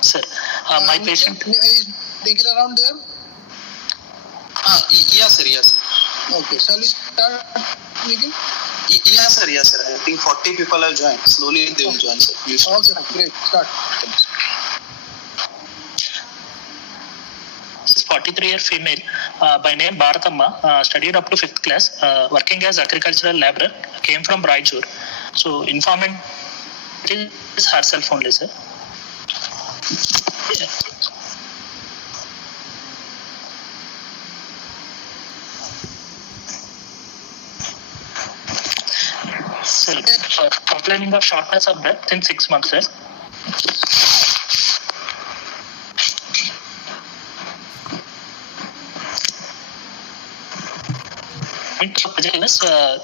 Sir, my patient is Nikhil around there? Yes, sir. Yes. Okay. Shall we start, Nikhil? Yes, sir. Yes, sir. I think 40 people have joined. Slowly they will join, sir. You start. Okay, great. Start. 43-year female by name Bharathamma, studied up to 5th class, working as agricultural laborer, came from Raichur. So informant is herself only, sir. Yeah. Sir, complaining of shortness of breath in 6 months, sir.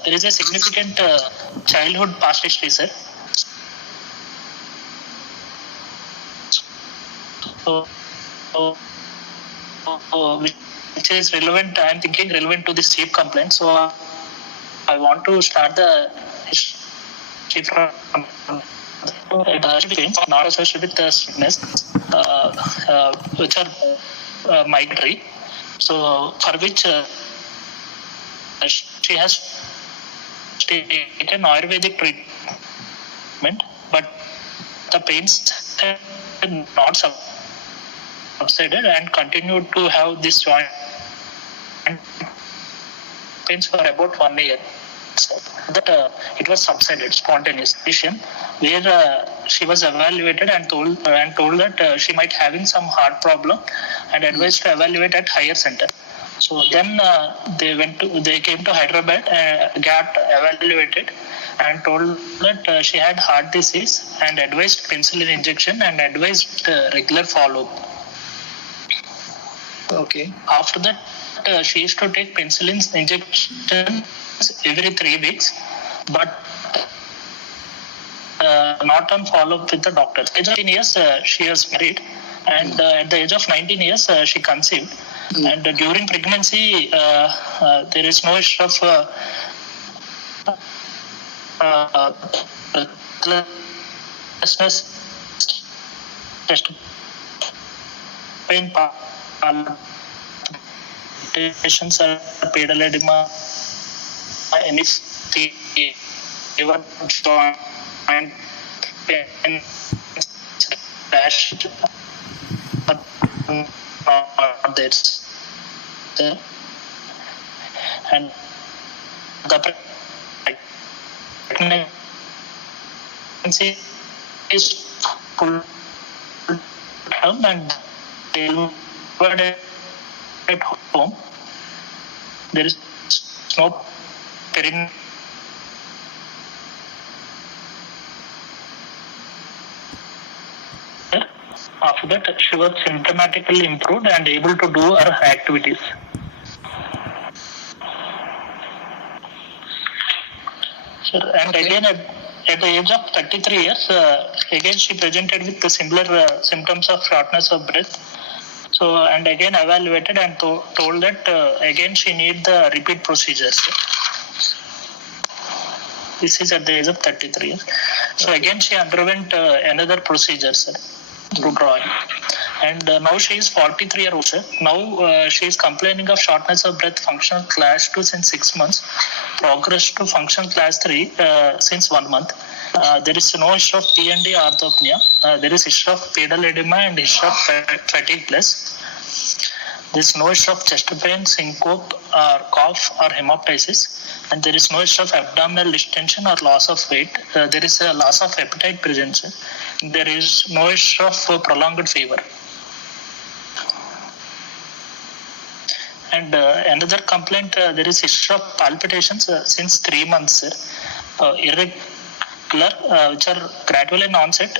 There is a significant childhood past history, sir. Which is relevant, I am thinking relevant to this chief complaint. So I want to start the history from not associated with sickness, which are migratory. So for which she has taken Ayurvedic treatment, but the pains had not subsided and continued to have this joint pains for about 1 year. So that it was subsided, spontaneous condition, where she was evaluated and told that she might having some heart problem and advised to evaluate at higher center. So then they came to Hyderabad, got evaluated and told that she had heart disease and advised penicillin injection and advised regular follow-up. Okay. After that, she used to take penicillin injection every 3 weeks, but not on follow-up with the doctor. At age of 18 years, she was married, and at the age of 19 years, she conceived. And during pregnancy, there is no issue of chest pain, palpitations, or pedal edema, any fever, joint pain, rash, not there. And the pregnancy is full term and delivered at home. There is no perineum. After that, she was symptomatically improved and able to do her activities. And again, at the age of 33 years, again she presented with the similar symptoms of shortness of breath. So, and again evaluated and told that again she need the repeat procedures. This is at the age of 33 years. So again she underwent another procedure, sir, through drawing. And now she is 43 years old, sir. Now she is complaining of shortness of breath, functional class 2 since 6 months, progressed to functional class 3 since 1 month. There is no issue of T&D orthopnea. There is issue of pedal edema and issue of fatigue plus. There is no issue of chest pain, syncope, or cough or hemoptysis. And there is no issue of abdominal distension or loss of weight. There is a loss of appetite present, sir. There is no issue of prolonged fever. And another complaint, there is issue of palpitations since 3 months, sir. Irregular, which are gradual in onset,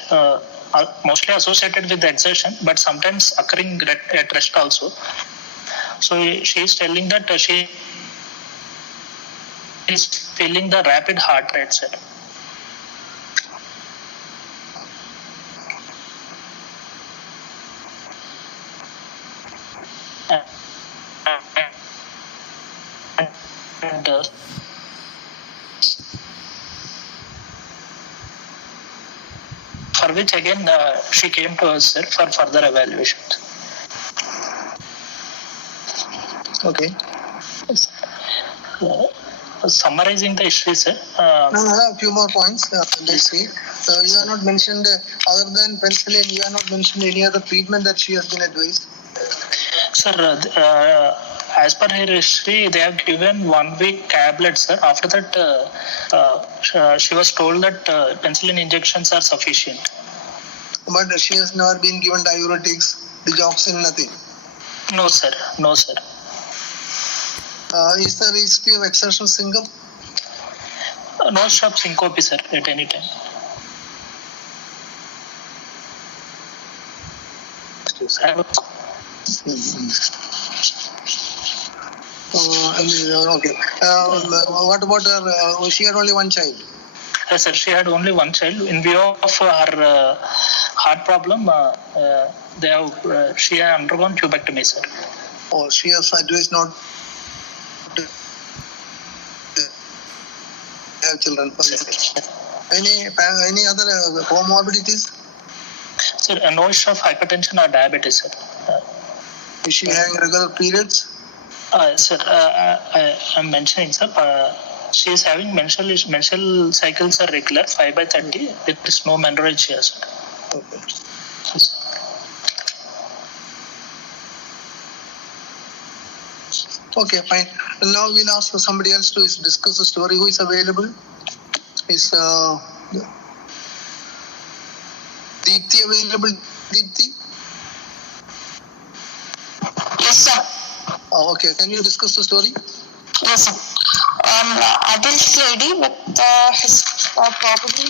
mostly associated with the exertion, but sometimes occurring at rest also. So she is telling that she is feeling the rapid heart rate, sir. And for which again she came to us, sir, for further evaluation. Okay. Summarizing the history, sir. Now I have a few more points. Let's see. You have not mentioned, other than penicillin, you have not mentioned any other treatment that she has been advised. Sir, as per her history, they have given 1 week tablet, sir. After that, she was told that penicillin injections are sufficient. But she has never been given diuretics, digoxin, nothing. No, sir. No, sir. Is there history of exertional syncope? No stop syncope, sir, at any time. Okay. What about her? She had only one child. Yes, sir. She had only one child. In view of her heart problem, she had undergone tubectomy, sir. Or she has advised not to have children. Any other comorbidities? Sir, no issue of hypertension or diabetes, sir. Is she having regular periods? Sir, I'm mentioning, sir, she is having menstrual cycles are regular, 5/30. There is no menorrhagia, sir. Okay. Okay, fine. Now we'll ask for somebody else to discuss the story. Who is available? Is Deepthi available? Deepthi? Yes, sir. Oh, okay. Can you discuss the story? Yes, sir. Adult lady with probably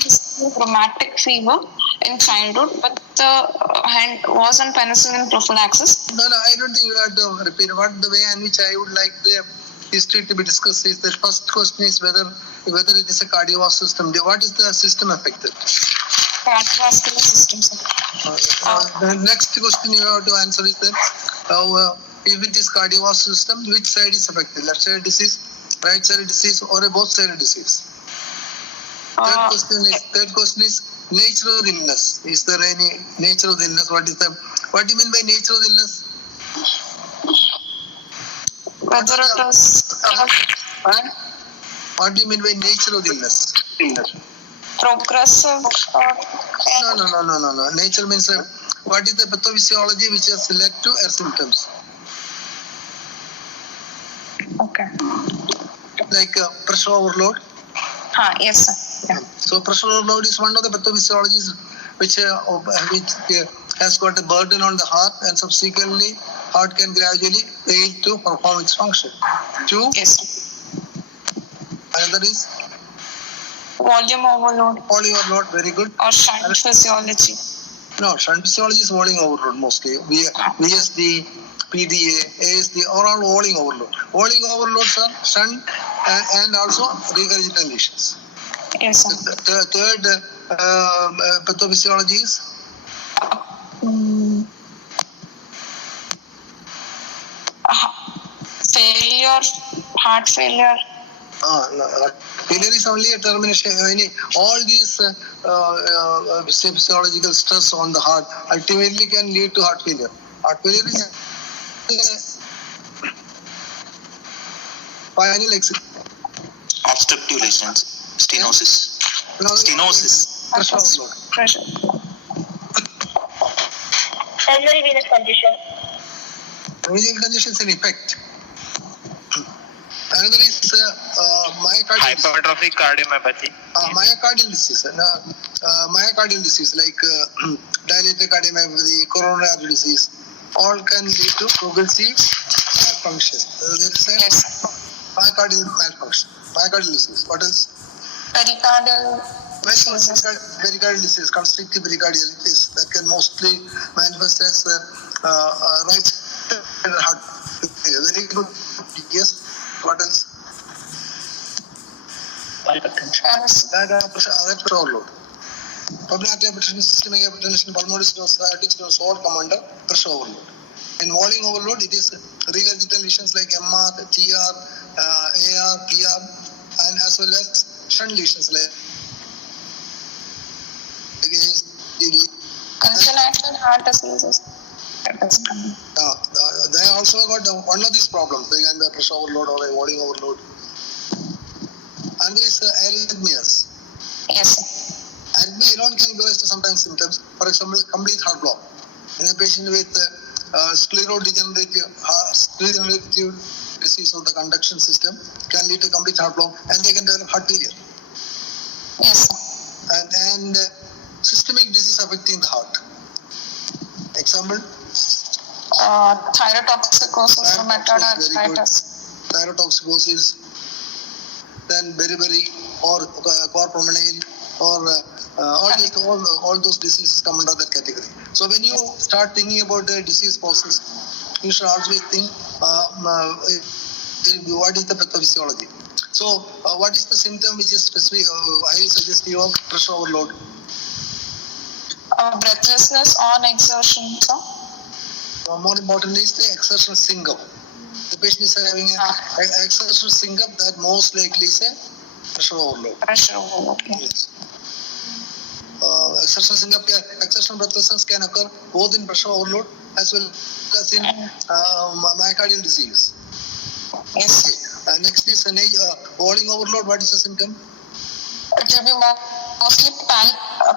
rheumatic fever in childhood, but was on penicillin prophylaxis. No, I don't think you have to repeat. What the way in which I would like the history to be discussed is the first question is whether it is a cardiovascular system. What is the system affected? Cardiovascular system, sir. The next question you have to answer is that if it is cardiovascular system, which side is affected? Left side disease, right side disease, or a both side disease? Third question is nature of illness. Is there any nature of illness? What do you mean by nature of illness? Whether it is What do you mean by nature of illness? progressive No. Nature means what is the pathophysiology which has led to her symptoms? okay. Like pressure overload. Yes, sir. Yeah. So pressure overload is one of the pathophysiologies which has got a burden on the heart, and subsequently heart can gradually fail to perform its function. 2. Yes. Another is Volume overload volume overload. Very good. or shunt physiology. No, shunt physiology is volume overload mostly. VSD, PDA, ASD are all volume overload. Volume overloads are shunt and also regurgitant lesions. Yes, sir. The third pathophysiology is heart failure. Failure is only a termination. All these physiological stress on the heart ultimately can lead to heart failure. Heart failure is final exit. Obstructive lesions, stenosis. Stenosis. Pressure overload. Pressure. Pulmonary venous condition. Venous congestion is an effect. Another is myocardial disease. Hypertrophic cardiomyopathy. Myocardial disease. Myocardial disease like dilated cardiomyopathy, coronary artery disease, all can lead to progressive malfunction. There is a myocardial malfunction. Myocardial disease. What else? Pericardial. Pericardial disease, constrictive pericarditis, that can mostly manifest as right heart failure. Very good. Yes. What else? Pressure overload. Pulmonary hypertension, systemic hypertension, pulmonary stenosis, aortic stenosis, all come under pressure overload. In volume overload, it is regurgitant lesions like MR, TR, AR, PR, and as well as shunt lesions like TD. Congenital heart diseases. They also got one of these problems. They can be pressure overload or a volume overload. And there is arrhythmias. Yes, sir. Arrhythmia alone can give us to sometimes symptoms. For example, complete heart block. In a patient with sclerodegenerative disease of the conduction system can lead to complete heart block, and they can develop heart failure. Yes, sir. And systemic disease affecting the heart. Example, Thyrotoxicosis, rheumatoid arthritis. Thyrotoxicosis, then beriberi or cor pulmonale or all those diseases come under that category. So when you start thinking about the disease process, you should always think what is the pathophysiology. So what is the symptom which is specific? I suggest you of pressure overload. Breathlessness on exertion, sir. More important is the exertional syncope. The patient is having an exertional syncope, that most likely is a pressure overload. Pressure overload. Yes. Exertional syncope, exertional breathlessness can occur both in pressure overload as well as in myocardial disease. Yes. Okay. Next is volume overload. What is the symptom? It will be mostly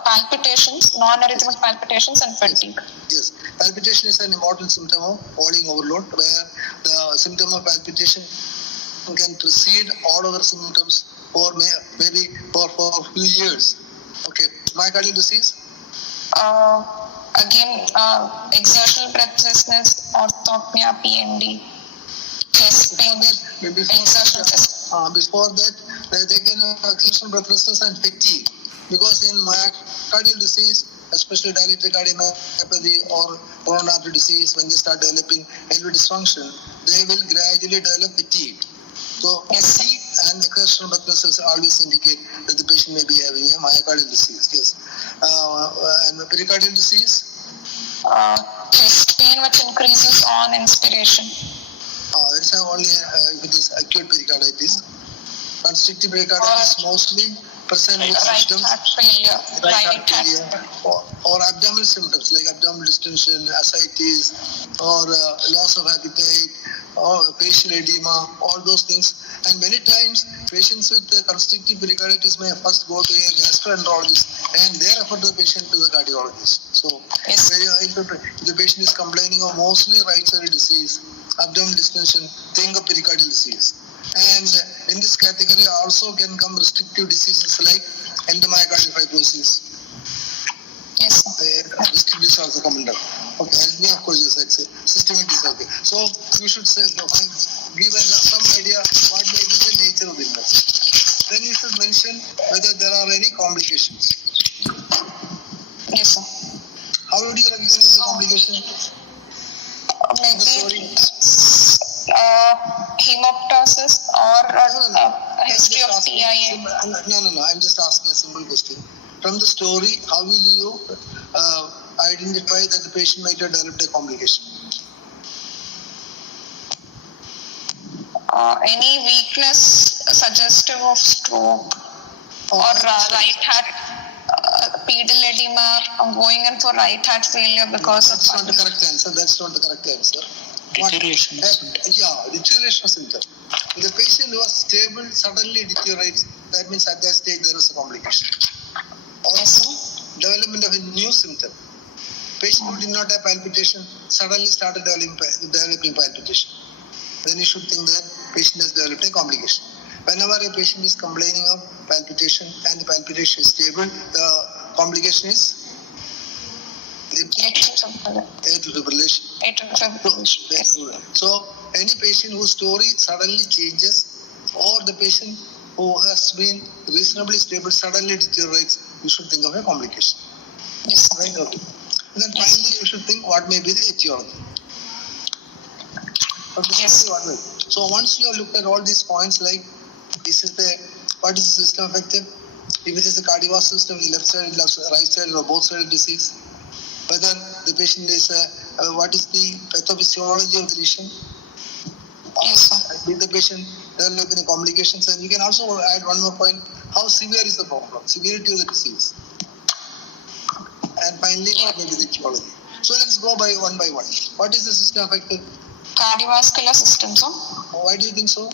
palpitations, non-arrhythmic palpitations, and fatigue. Yes. Palpitation is an important symptom of volume overload, where the symptom of palpitation can precede all other symptoms for maybe for a few years. Okay. Myocardial disease? Again, exertional breathlessness, orthopnea, PND, chest pain, exertional chest. Before that, they can have exertional breathlessness and fatigue. Because in myocardial disease, especially dilated cardiomyopathy or coronary artery disease, when they start developing LV dysfunction, they will gradually develop fatigue. So fatigue and exertional breathlessness always indicate that the patient may be having a myocardial disease. Yes. And pericardial disease? Chest pain which increases on inspiration. That's only if it is acute pericarditis. Constrictive pericarditis mostly present with symptoms Right heart failure. Or abdominal symptoms like abdominal distension, ascites, or loss of appetite, or facial edema, all those things. And many times, patients with constrictive pericarditis may first go to a gastroenterologist, and they refer the patient to the cardiologist. So, Yes. if the patient is complaining of mostly right-sided disease, abdominal distension, think of pericardial disease. And in this category also can come restrictive diseases like endomyocardial fibrosis. Yes, sir. Restrictive disease also come under. Okay, arrhythmia, of course, yes, I'd say systemic disease. Okay, so you should say, give us some idea what may be the nature of the illness. Then you should mention whether there are any complications. Yes, sir. How would you recognize the complication? Maybe hemoptysis or history of TIA. No. I'm just asking a simple question. From the story, how will you identify that the patient might have developed a complication? Any weakness suggestive of stroke or right heart pedal edema, going in for right heart failure because That's of not the correct answer. That's not the correct answer. Deterioration. Deterioration symptom. If the patient was stable suddenly deteriorates, that means at that stage there is a complication. Also, development of a new symptom. Patient who did not have palpitation suddenly started developing palpitation. Then you should think that patient has developed a complication. Whenever a patient is complaining of palpitation and the palpitation is stable, the complication is atrial fibrillation. So, any patient whose story suddenly changes, or the patient who has been reasonably stable suddenly deteriorates, you should think of a complication. Yes. Right? Okay. And then finally, you should think what may be the etiology. Okay. Yes. So once you have looked at all these points, like what is the system affected? If it is the cardiovascular system, the left side, right side, or both side disease, whether the patient is what is the pathophysiology of the lesion? Yes, sir. With the patient developing complications, and you can also add one more point: how severe is the problem? Severity of the disease. And and finally what may be the etiology. So let's go by one. What is the system affected? Cardiovascular system, so. Why do you think so?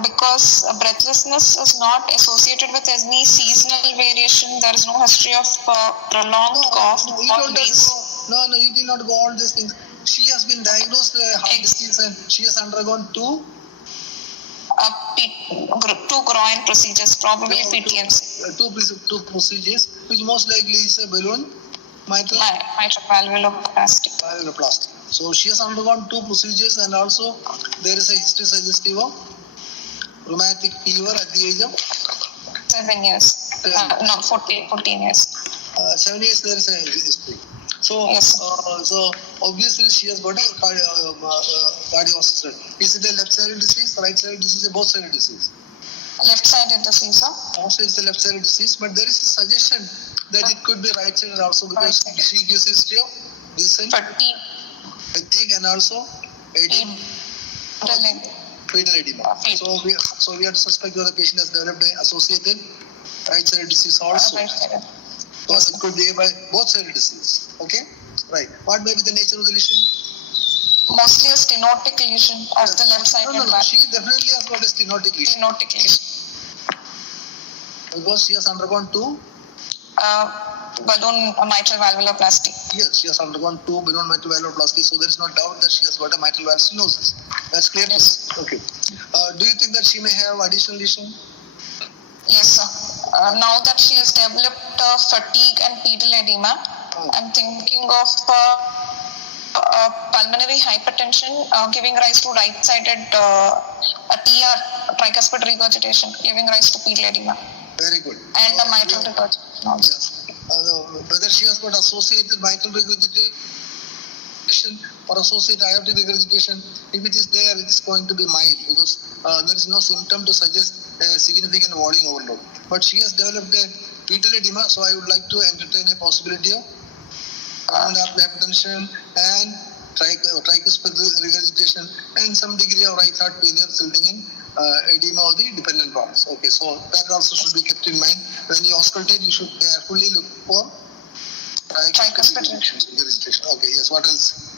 Because breathlessness is not associated with any seasonal variation. There is no history of prolonged cough. No, you don't have to go. No, you did not go all these things. She has been diagnosed with heart disease and she has undergone two groin procedures, probably PTMC. Two procedures, which most likely is a balloon mitral Mitral valvuloplasty. valvuloplasty. So she has undergone two procedures, and also there is a history suggestive of rheumatic fever at the age of 7 years. No, 14 years. 7 years. There is a history. So, Yes. So obviously she has got a cardiovascular. Is it a left-sided disease, right-sided disease, or both-sided disease? Left-sided disease, sir. Mostly it's a left-sided disease, but there is a suggestion that it could be right-sided also, because Right-sided. she gives history of recent fatigue and also edema, fetal edema. Fetal. So we have to suspect that the patient has developed an associated right-sided disease also. Right-sided. Because it could be by both-sided disease. Okay, right. What may be the nature of the lesion? Mostly a stenotic lesion of the left-sided No. valve. She definitely has got a stenotic lesion Stenotic lesion. because she has undergone two. Balloon mitral valvuloplasty. Yes, she has undergone two balloon mitral valvuloplasty, so there is no doubt that she has got a mitral valve stenosis. That's clear. Yes. Okay. Do you think that she may have additional lesion? Yes, sir. Now that she has developed fatigue and pedal edema, I'm thinking of pulmonary hypertension giving rise to right-sided TR, tricuspid regurgitation, giving rise to pedal edema, Very good. and a mitral regurgitation also. Yes. Whether she has got associated mitral regurgitation or associated aortic regurgitation, if it is there, it is going to be mild because there is no symptom to suggest a significant volume overload. But she has developed a fetal edema, so I would like to entertain a possibility of pulmonary hypertension and tricuspid regurgitation and some degree of right heart failure resulting in edema of the dependent parts. Okay, so that also should be kept in mind. When you auscultate, you should carefully look for Tricuspid regurgitation. Okay, yes. What else?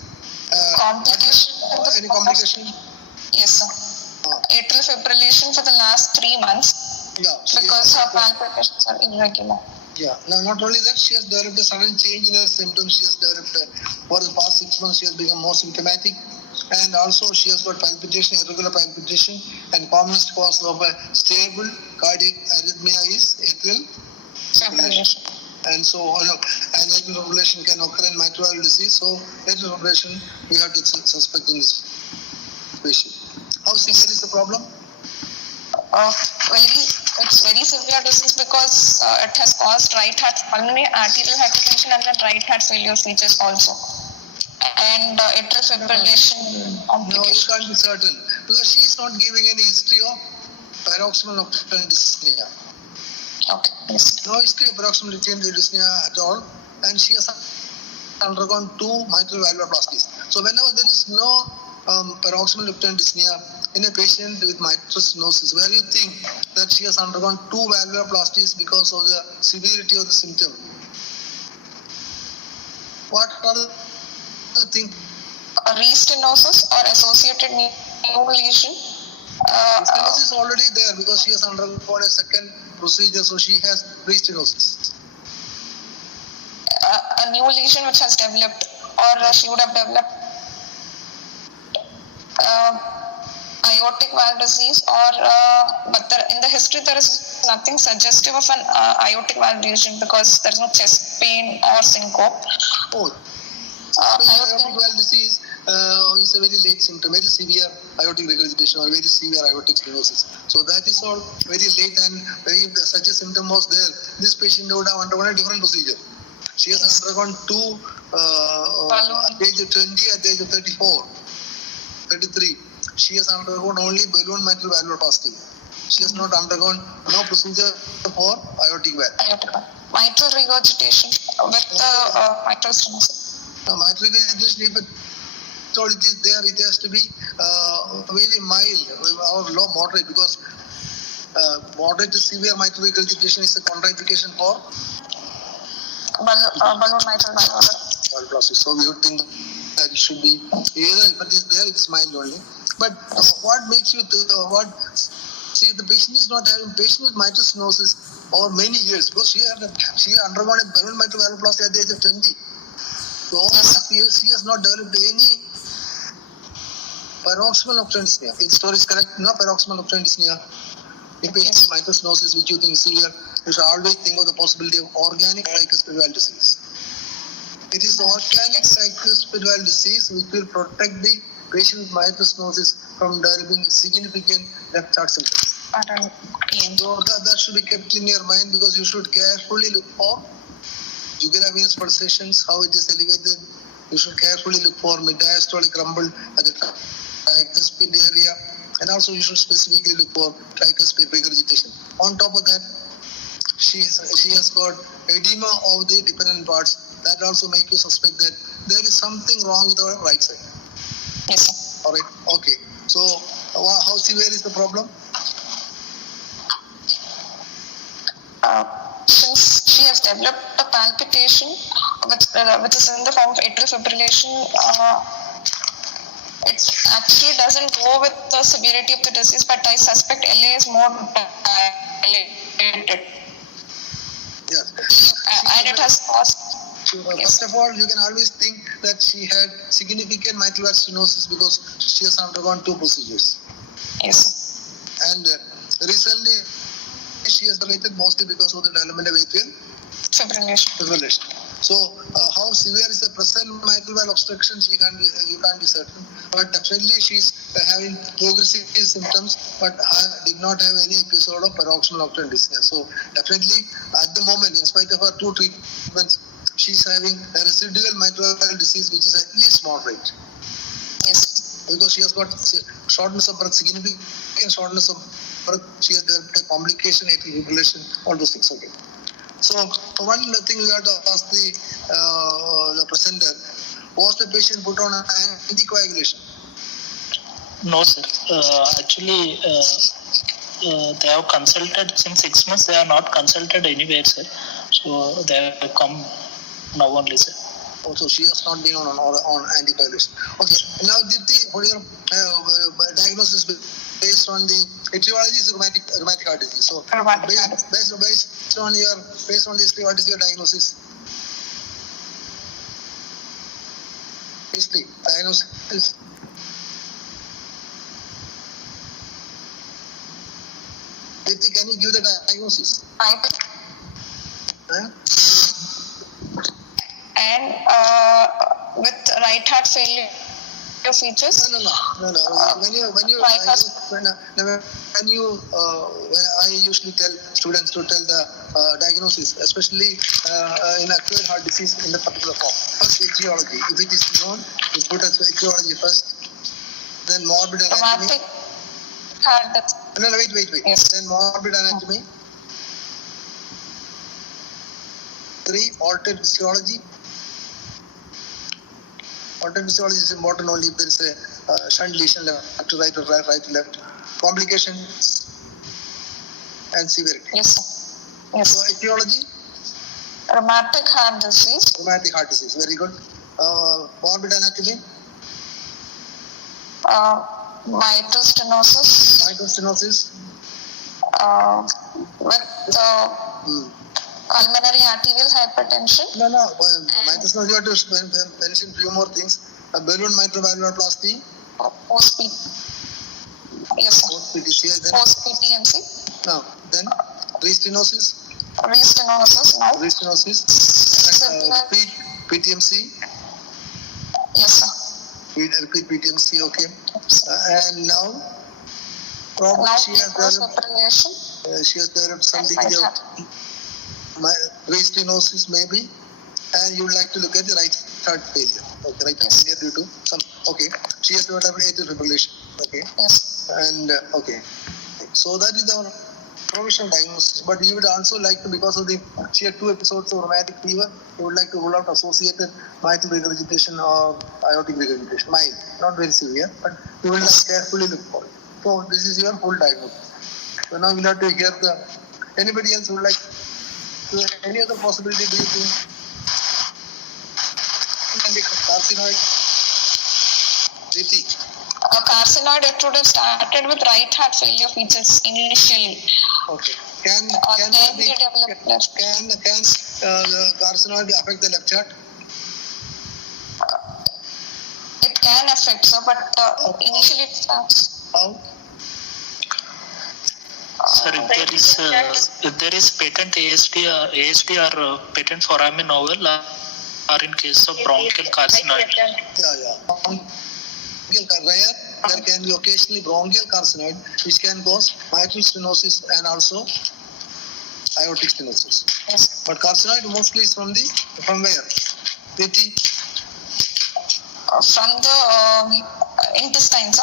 Complication. Any complication? Yes, sir. Atrial fibrillation for the last 3 months Yeah. because her palpitations are irregular. Yeah. Now, not only that, she has developed a sudden change in her symptoms. She has developed, for the past 6 months, she has become more symptomatic. And also, she has got palpitation, irregular palpitation. And commonest cause of a stable cardiac arrhythmia is atrial fibrillation. And so, and atrial fibrillation can occur in mitral valve disease. So, atrial fibrillation, we have to suspect in this patient. How severe is the problem? It's very severe disease because it has caused right heart pulmonary arterial hypertension and then right heart failure features also, and atrial fibrillation No, you complication. can't be certain because she is not giving any history of paroxysmal nocturnal dyspnea. Okay, yes. No history of paroxysmal nocturnal dyspnea at all, and she has undergone two mitral valvuloplasties. So whenever there is no paroxysmal nocturnal dyspnea in a patient with mitral stenosis, where you think that she has undergone two valvuloplasties because of the severity of the symptom, what are the things? A restenosis or associated new lesion. Stenosis is already there because she has undergone a second procedure, so she has restenosis. A new lesion which has developed, or she would have developed aortic valve disease, or but in the history there is nothing suggestive of an aortic valve lesion because there is no chest pain or syncope. Oh, aortic valve disease is a very late symptom, very severe aortic regurgitation or very severe aortic stenosis. So that is all very late, and if such a symptom was there, this patient would have undergone a different procedure. She has undergone two at the age of 20, at the age of 34, 33. She has undergone only balloon mitral valvuloplasty. She has not undergone no procedure for aortic valve. Aortic valve. Mitral regurgitation with mitral stenosis. Now, mitral regurgitation, if it is there, it has to be very mild or low moderate, because moderate to severe mitral regurgitation is a contraindication for balloon mitral valvular. Valvuloplasty. So we would think that it should be either, but it's mild only. But what makes you see, the patient is not having patient with mitral stenosis over many years because she undergone a balloon mitral valvuloplasty at the age of 20. So all these years she has not developed any paroxysmal nocturnal dyspnea. If the story is correct, no paroxysmal nocturnal dyspnea. In patients with mitral stenosis, which you think is severe, you should always think of the possibility of organic tricuspid valve disease. It is organic tricuspid valve disease which will protect the patient with mitral stenosis from developing significant left heart symptoms. So that should be kept in your mind because you should carefully look for jugular venous pulsations, how it is elevated. You should carefully look for mid-diastolic rumble at the tricuspid area, and also you should specifically look for tricuspid regurgitation. On top of that, she has got edema of the dependent parts. That also make you suspect that there is something wrong with our right side. Yes, sir. All right. Okay. So how severe is the problem? Since she has developed a palpitation which is in the form of atrial fibrillation, it actually doesn't go with the severity of the disease, but I suspect LA is more dilated. Yes. And it has caused. First of all, you can always think that she had significant mitral valve stenosis because she has undergone 2 procedures. Yes. And recently, she has related mostly because of the development of atrial fibrillation. So, how severe is the present mitral valve obstruction? You can't be certain. But definitely, she's having progressive symptoms, but did not have any episode of paroxysmal nocturnal dyspnea. So, definitely, at the moment, in spite of her 2 treatments, she's having a residual mitral valve disease, which is at least moderate. Yes. Because she has got shortness of breath, significant shortness of breath. She has developed a complication, atrial fibrillation, all those things. Okay. So one thing we have to ask the presenter: was the patient put on anticoagulation? No, sir. Actually, they have consulted since 6 months. They have not consulted anywhere, sir. So they have come now only, sir. Also, she has not been on anticoagulation. Okay. Now, Deepti, what is your diagnosis based on the etiology is rheumatic heart disease? So, based on this, what is your diagnosis? History, diagnosis. Deepti, can you give the diagnosis? And with right heart failure features. No. When I usually tell students to tell the diagnosis, especially in acquired heart disease in the particular form. First, etiology. If it is known, you put as etiology first. Then morbid anatomy. Rheumatic heart. No, wait. Yes. Then morbid anatomy. 3, altered physiology. Altered physiology is important only if there is a shunt lesion left to right or right to left. Complications and severity. Yes, sir. Yes. So etiology? Rheumatic heart disease. Rheumatic heart disease. Very good. Morbid anatomy? Mitral stenosis. Mitral stenosis? With pulmonary arterial hypertension. No. Mitral stenosis, you have to mention few more things. Balloon mitral valvuloplasty. Post-PT. Yes, sir. Post-PTCI. Then? Post-PTMC. No. Then restenosis. Restenosis. No. Restenosis. Repeat PTMC. Yes, sir. Repeat PTMC. Okay. And now, probably Now she has developed some degree of restenosis maybe, and you would like to look at the right heart failure. Okay, right heart failure due to some. Okay, she has developed atrial fibrillation. Okay, Yes. and okay, so that is our provisional diagnosis. But you would also like to, because of she had 2 episodes of rheumatic fever, you would like to rule out associated mitral regurgitation or aortic regurgitation. Mild, not very severe, but you will carefully look for it. So this is your full diagnosis. So now we'll have to hear anybody else would like to, any other possibility do you think carcinoid? Deepti, Carcinoid, it would have started with right heart failure features initially. okay. Can Then the they develop left. carcinoid affect the left heart? It can affect, so, but initially it starts. How? Sir, if there is patent ASD or patent foramen oval or in case of bronchial carcinoid. Yeah. Bronchial rare, there can be occasionally bronchial carcinoid, which can cause mitral stenosis and also aortic stenosis. Yes. But carcinoid mostly is from where? Deepti, From the intestines,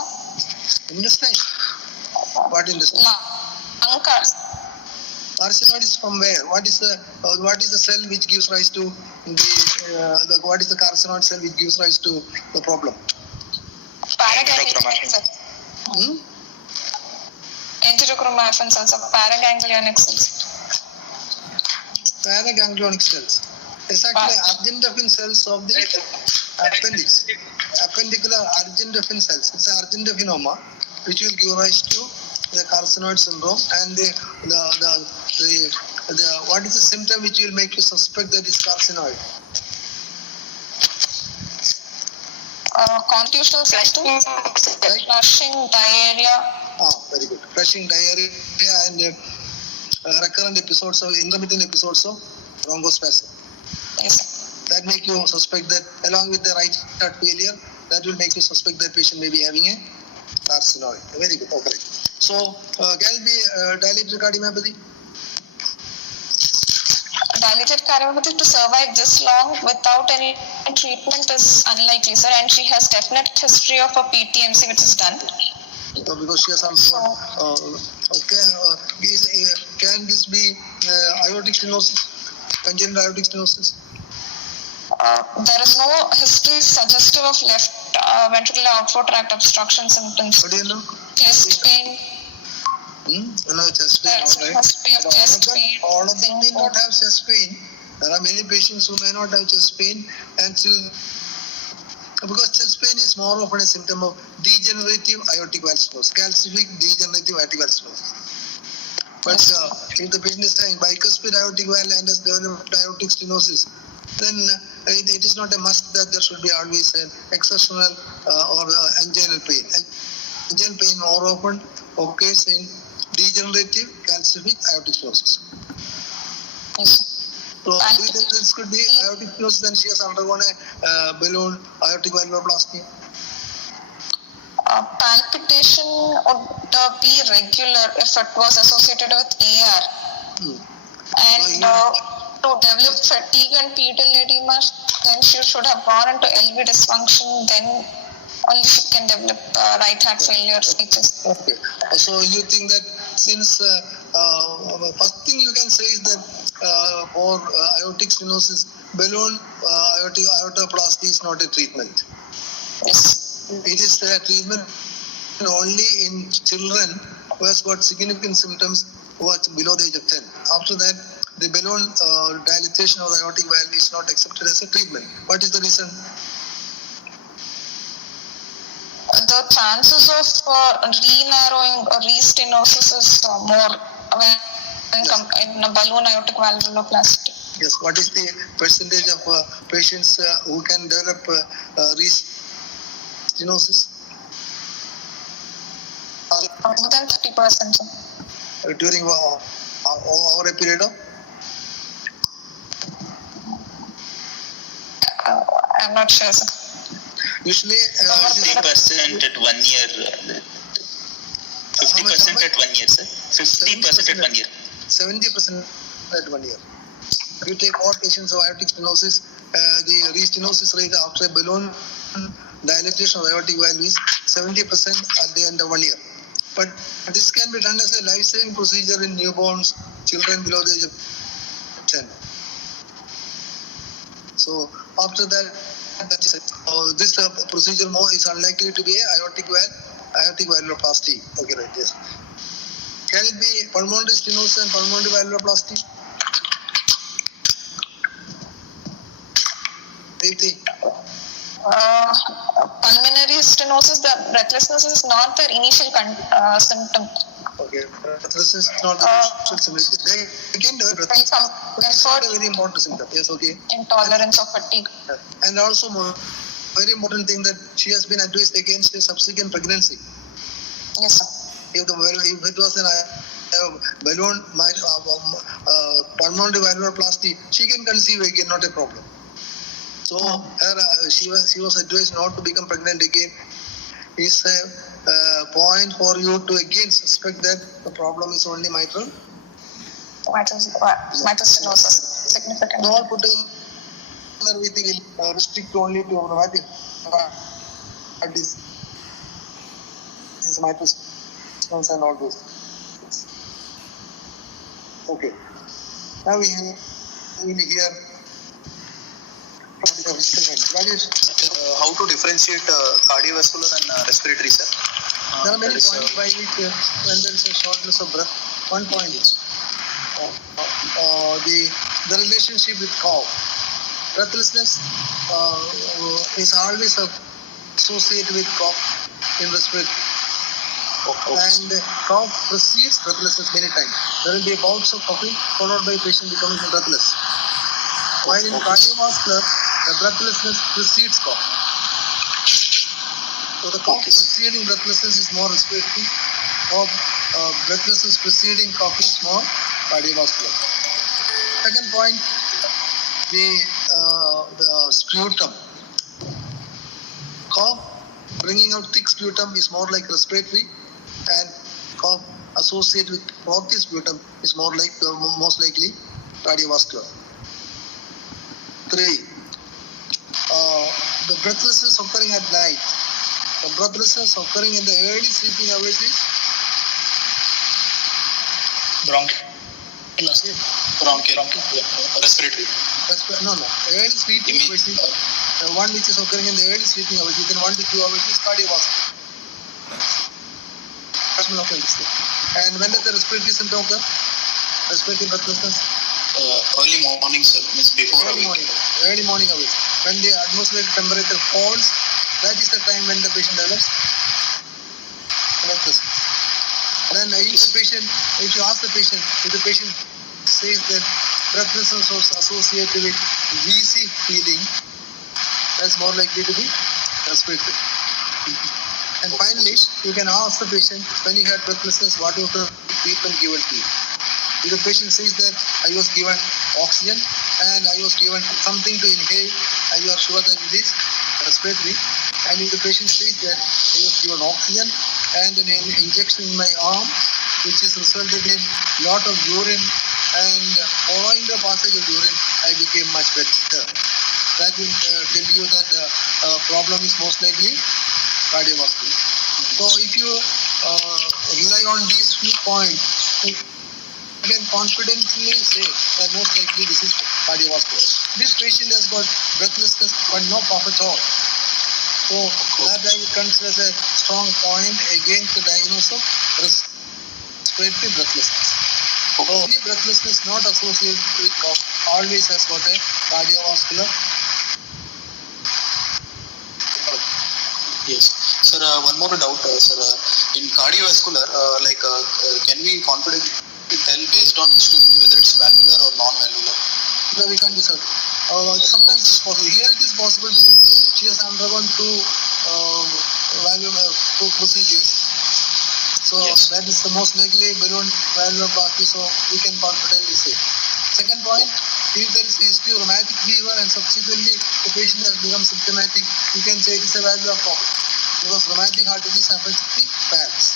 intestine. What intestine? lung Carcinoid is from where? What is the cell which gives rise to what is the carcinoid cell which gives rise to the problem? paraganglionic cells. Enterochromaffin cells are paraganglionic cells. Paraganglionic cells. It's actually argentophin cells of the appendix. Appendicular argentophin cells. It's an argentophinoma which will give rise to the carcinoid syndrome, and the what is the symptom which will make you suspect that it's carcinoid? Constitutional symptoms, flushing, diarrhea. Very good. Flushing, diarrhea, and recurrent episodes of intermittent episodes of bronchospasm. Yes. That make you suspect that, along with the right heart failure, that will make you suspect that patient may be having a carcinoid. Very good. Okay. So, can it be dilated cardiomyopathy? Dilated cardiomyopathy to survive this long without any treatment is unlikely, sir. And she has definite history of a PTMC which is done. So, because she has some can this be aortic stenosis, congenital aortic stenosis? There is no history suggestive of left ventricular outflow tract obstruction symptoms. What do you know? Chest pain. No, chest pain. There is All right. history of chest pain. All of them may not have chest pain. There are many patients who may not have chest pain, and still, because chest pain is more often a symptom of degenerative aortic valve stenosis, calcific degenerative aortic valve stenosis. But if the patient is having bicuspid aortic valve and has developed aortic stenosis, then it is not a must that there should be always an exertional or anginal pain. Anginal pain more often occurs in degenerative calcific aortic stenosis. Yes. So this could be aortic stenosis, then she has undergone a balloon aortic valvuloplasty. Palpitation would be regular if it was associated with AR. And to develop fatigue and pedal edema, then she should have gone into LV dysfunction, then only she can develop right heart failure features. Okay. So you think that since first thing you can say is that for aortic stenosis, balloon aortoplasty is not a treatment. Yes. It is a treatment only in children who has got significant symptoms who are below the age of 10. After that, the balloon dilatation of the aortic valve is not accepted as a treatment. What is the reason? The chances of re-narrowing or re-stenosis is more when in a balloon aortic valvuloplasty. Yes. What is the percentage of patients who can develop re-stenosis? More than 30%. During over a period of? I'm not sure, sir. Usually, 50% at 1 year. 50% at 1 year, sir. 50% at 1 year. 70% at 1 year. If you take all patients of aortic stenosis, the restenosis rate after a balloon dilatation of the aortic valve is 70% at the end of 1 year. But this can be done as a life-saving procedure in newborns, children below the age of 10. So after that, this procedure is unlikely to be a aortic valvuloplasty. Okay, right? Yes. Can it be pulmonary stenosis and pulmonary valvuloplasty? Pulmonary stenosis, the breathlessness is not the initial symptom. Okay, this is not the initial symptom. Again, the breathlessness is not a very important symptom. Yes, okay. Intolerance of fatigue. And also, very important thing that she has been advised against a subsequent pregnancy. Yes, sir. If it was a balloon, pulmonary valvuloplasty, she can conceive again, not a problem. So she was advised not to become pregnant again. Is a point for you to again suspect that the problem is only mitral stenosis, significant. All putting we think restrict only to rheumatic disease, mitral stenosis and all those. Okay. Now we will hear how to differentiate cardiovascular and respiratory, sir? There are many points by which when there is a shortness of breath, one point is the relationship with cough. Breathlessness is always associated with cough in respiratory. And cough precedes breathlessness many times. There will be bouts of coughing followed by patient becoming breathless. While in cardiovascular, the breathlessness precedes cough. So the cough preceding breathlessness is more respiratory. Cough breathlessness preceding cough is more cardiovascular. Second point, the sputum. Cough bringing out thick sputum is more like respiratory, and cough associated with frothy sputum is more like most likely cardiovascular. 3. The breathlessness occurring at night. The breathlessness occurring in the early sleeping hours is Bronchial. Respiratory. No. Early sleeping hours is the one which is occurring in the early sleeping hours within 1 to 2 hours is cardiovascular. And when does the respiratory symptom occur? Respiratory breathlessness? Early morning, sir. Means before Early morning hours. When the atmospheric temperature falls, that is the time when the patient develops breathlessness. Then if you ask the patient, if the patient says that breathlessness was associated with wheezy feeling, that's more likely to be respiratory. And finally, you can ask the patient, when you had breathlessness, what was the treatment given to you? If the patient says that I was given oxygen and I was given something to inhale, and you are sure that it is respiratory. And if the patient says that I was given oxygen and an injection in my arm, which has resulted in lot of urine, and following the passage of urine, I became much better. That will tell you that the problem is most likely cardiovascular. So if you rely on these few points, you can confidently say that most likely this is cardiovascular. This patient has got breathlessness but no cough at all. So that I would consider as a strong point against the diagnosis of respiratory breathlessness. So any breathlessness not associated with cough always has got a cardiovascular. Yes. Sir, one more doubt, sir. In cardiovascular, can we confidently tell based on history only whether it's valvular or non-valvular? No, we can't decide. Sometimes it's possible. Here it is possible because she has undergone two procedures. So yes, that is the most likely balloon valvuloplasty, so we can confidently say. Second point, if there is history of rheumatic fever and subsequently the patient has become symptomatic, you can say it is a valvular problem. Because rheumatic heart disease affects the valves.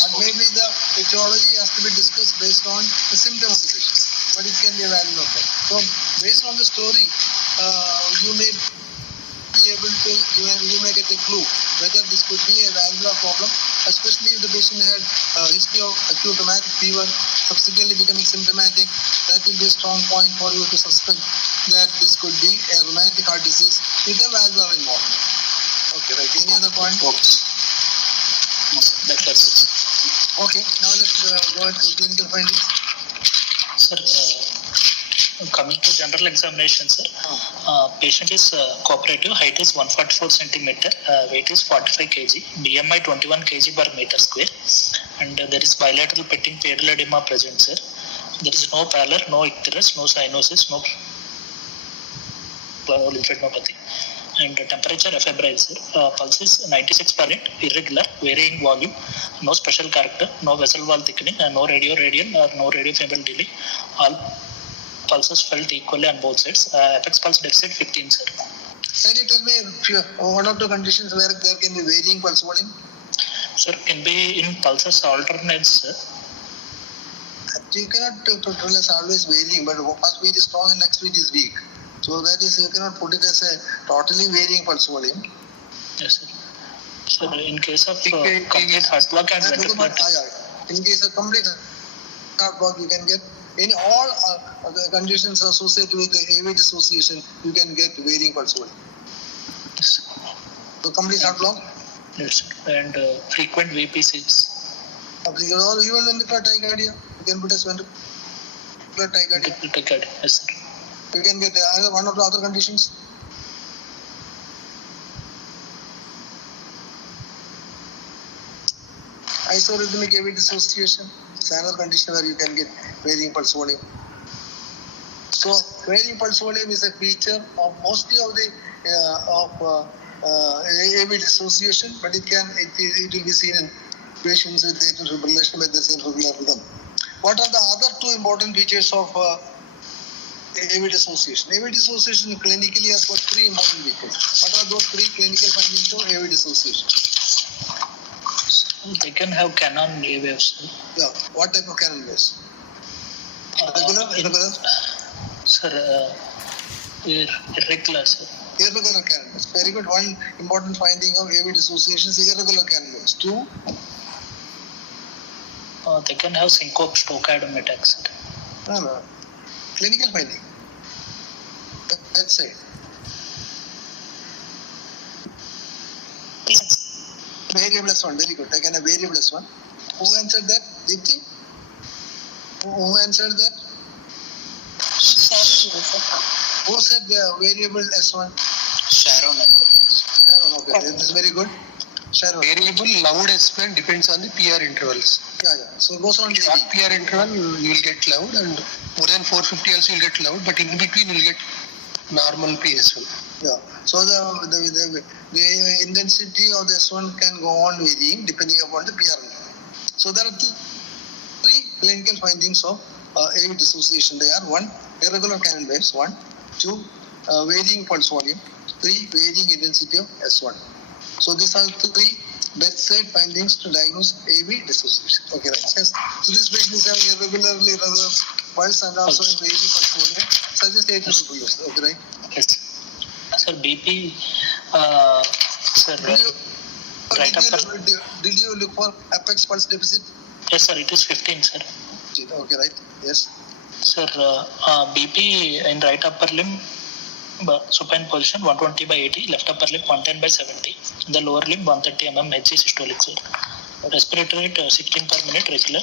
But maybe the etiology has to be discussed based on the symptom of the patient. But it can be a valvular problem. So based on the story, you may be able to, you may get a clue whether this could be a valvular problem, especially if the patient had history of acute rheumatic fever, subsequently becoming symptomatic. That will be a strong point for you to suspect that this could be a rheumatic heart disease with a valvular involvement. Okay, right. Any other point? Okay. No, that's it. Okay, now let's go into clinical findings. Sir, Coming to general examination, sir. Patient is cooperative. Height is 144 centimeter. Weight is 45 kg. BMI 21 kg per meter square. And there is bilateral petting pedal edema present, sir. There is no pallor, no icterus, no cyanosis, no lymphadenopathy. And temperature febrile, sir. Pulse is 96 per minute, irregular, varying volume, no special character, no vessel wall thickening, and no radio-radial or no radio-femoral delay. All pulses felt equally on both sides. Apex pulse deficit 15, sir. Can you tell me one or two conditions where there can be varying pulse volume? Sir, can be in pulses alternates, sir. You cannot tell us always varying, but first beat is strong and next beat is weak. So that is, you cannot put it as a totally varying pulse volume. Yes, sir. So in case of complete heart block and ventricular, in case of complete heart block, you can get in all the conditions associated with the AV dissociation, you can get varying pulse volume. yes, So complete heart block, yes, sir. And frequent VP6. or even ventricular tachycardia, you can put as ventricular tachycardia. Yes, sir. You can get one or two other conditions. Isorhythmic AV dissociation is another condition where you can get varying pulse volume. So varying pulse volume is a feature of mostly of the AV dissociation, but it will be seen in patients with atrial fibrillation with the irregular rhythm. What are the other two important features of AV dissociation? AV dissociation clinically has got three important features. What are those three clinical findings of AV dissociation? They can have Canon A waves. Yeah. What type of Canon waves? Regular, irregular? Sir, irregular, sir. Irregular Canon waves. Very good. One important finding of AV dissociation is irregular Canon waves. Two, They can have syncope stochastic attacks, sir. no. Clinical finding. Let's say. Variable S1, very good. Taken a variable S1. Who answered that? Deepti? Who answered that? Who said the variable S1? Sharon. Sharon, okay. That's very good. Sharon. Variable loud S1 depends on the PR intervals. Yeah. So it goes on Short daily. PR interval you will get loud, and more than 450 also you will get loud, but in between you will get normal PS1. Yeah. So the intensity of the S1 can go on varying depending upon the PR interval. So there are three clinical findings of AV dissociation. They are: one, irregular Canon waves; one, two, varying pulse volume; three, varying intensity of S1. So these are three bedside findings to diagnose AV dissociation. Okay, right. Yes. So this patient is having irregularly pulse and also varying pulse volume. Suggest atrial fibrillation. Okay, right. Yes. Sir, BP, sir, right upper. Did you look for apex pulse deficit? Yes, sir, it is 15, sir. Okay, right. Yes. Sir, BP in right upper limb, supine position 120 by 80, left upper limb 110 by 70, in the lower limb 130 mm HC systolic, sir. Respiratory rate 16 per minute regular,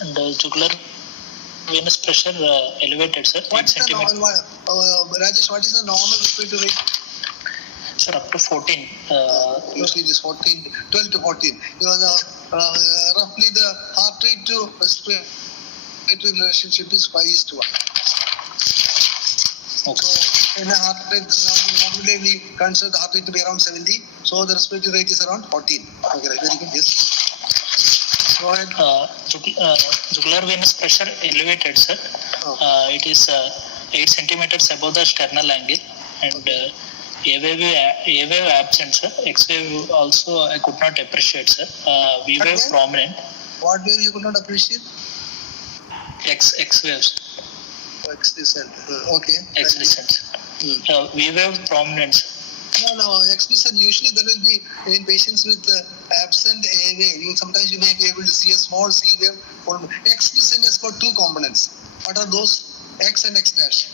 and jugular venous pressure elevated, sir. What's the normal, Rajesh, what is the normal respiratory rate? Sir, up to 14. Usually it is 14, 12 to 14. You know, roughly the heart rate to respiratory relationship is 5:1. Okay. So in a heart rate, normally we consider the heart rate to be around 70. So the respiratory rate is around 14. Okay, right. Very good. Yes. Go ahead. Jugular venous pressure elevated, sir. It is 8 centimeters above the sternal angle, and A wave absent, sir. X wave also I could not appreciate, sir. V wave Okay. prominent. What wave you could not appreciate? X waves. X descent. Okay. X descent. V wave prominent, sir. No. X descent usually there will be in patients with absent A wave. Sometimes you may be able to see a small C wave. X descent has got two components. What are those? X and X dash.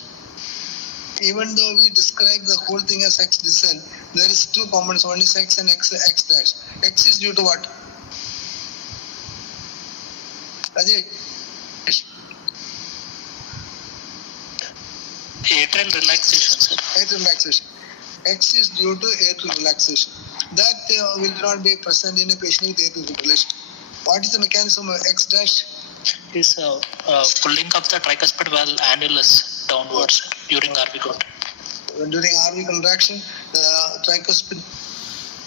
Even though we describe the whole thing as X descent, there is two components. One is X and X dash. X is due to what? Rajesh. Atrial relaxation, sir. Atrial relaxation. X is due to atrial relaxation. That will not be present in a patient with atrial fibrillation. What is the mechanism of X dash? Is pulling up the tricuspid valve annulus downwards during RV contraction. During RV contraction, the tricuspid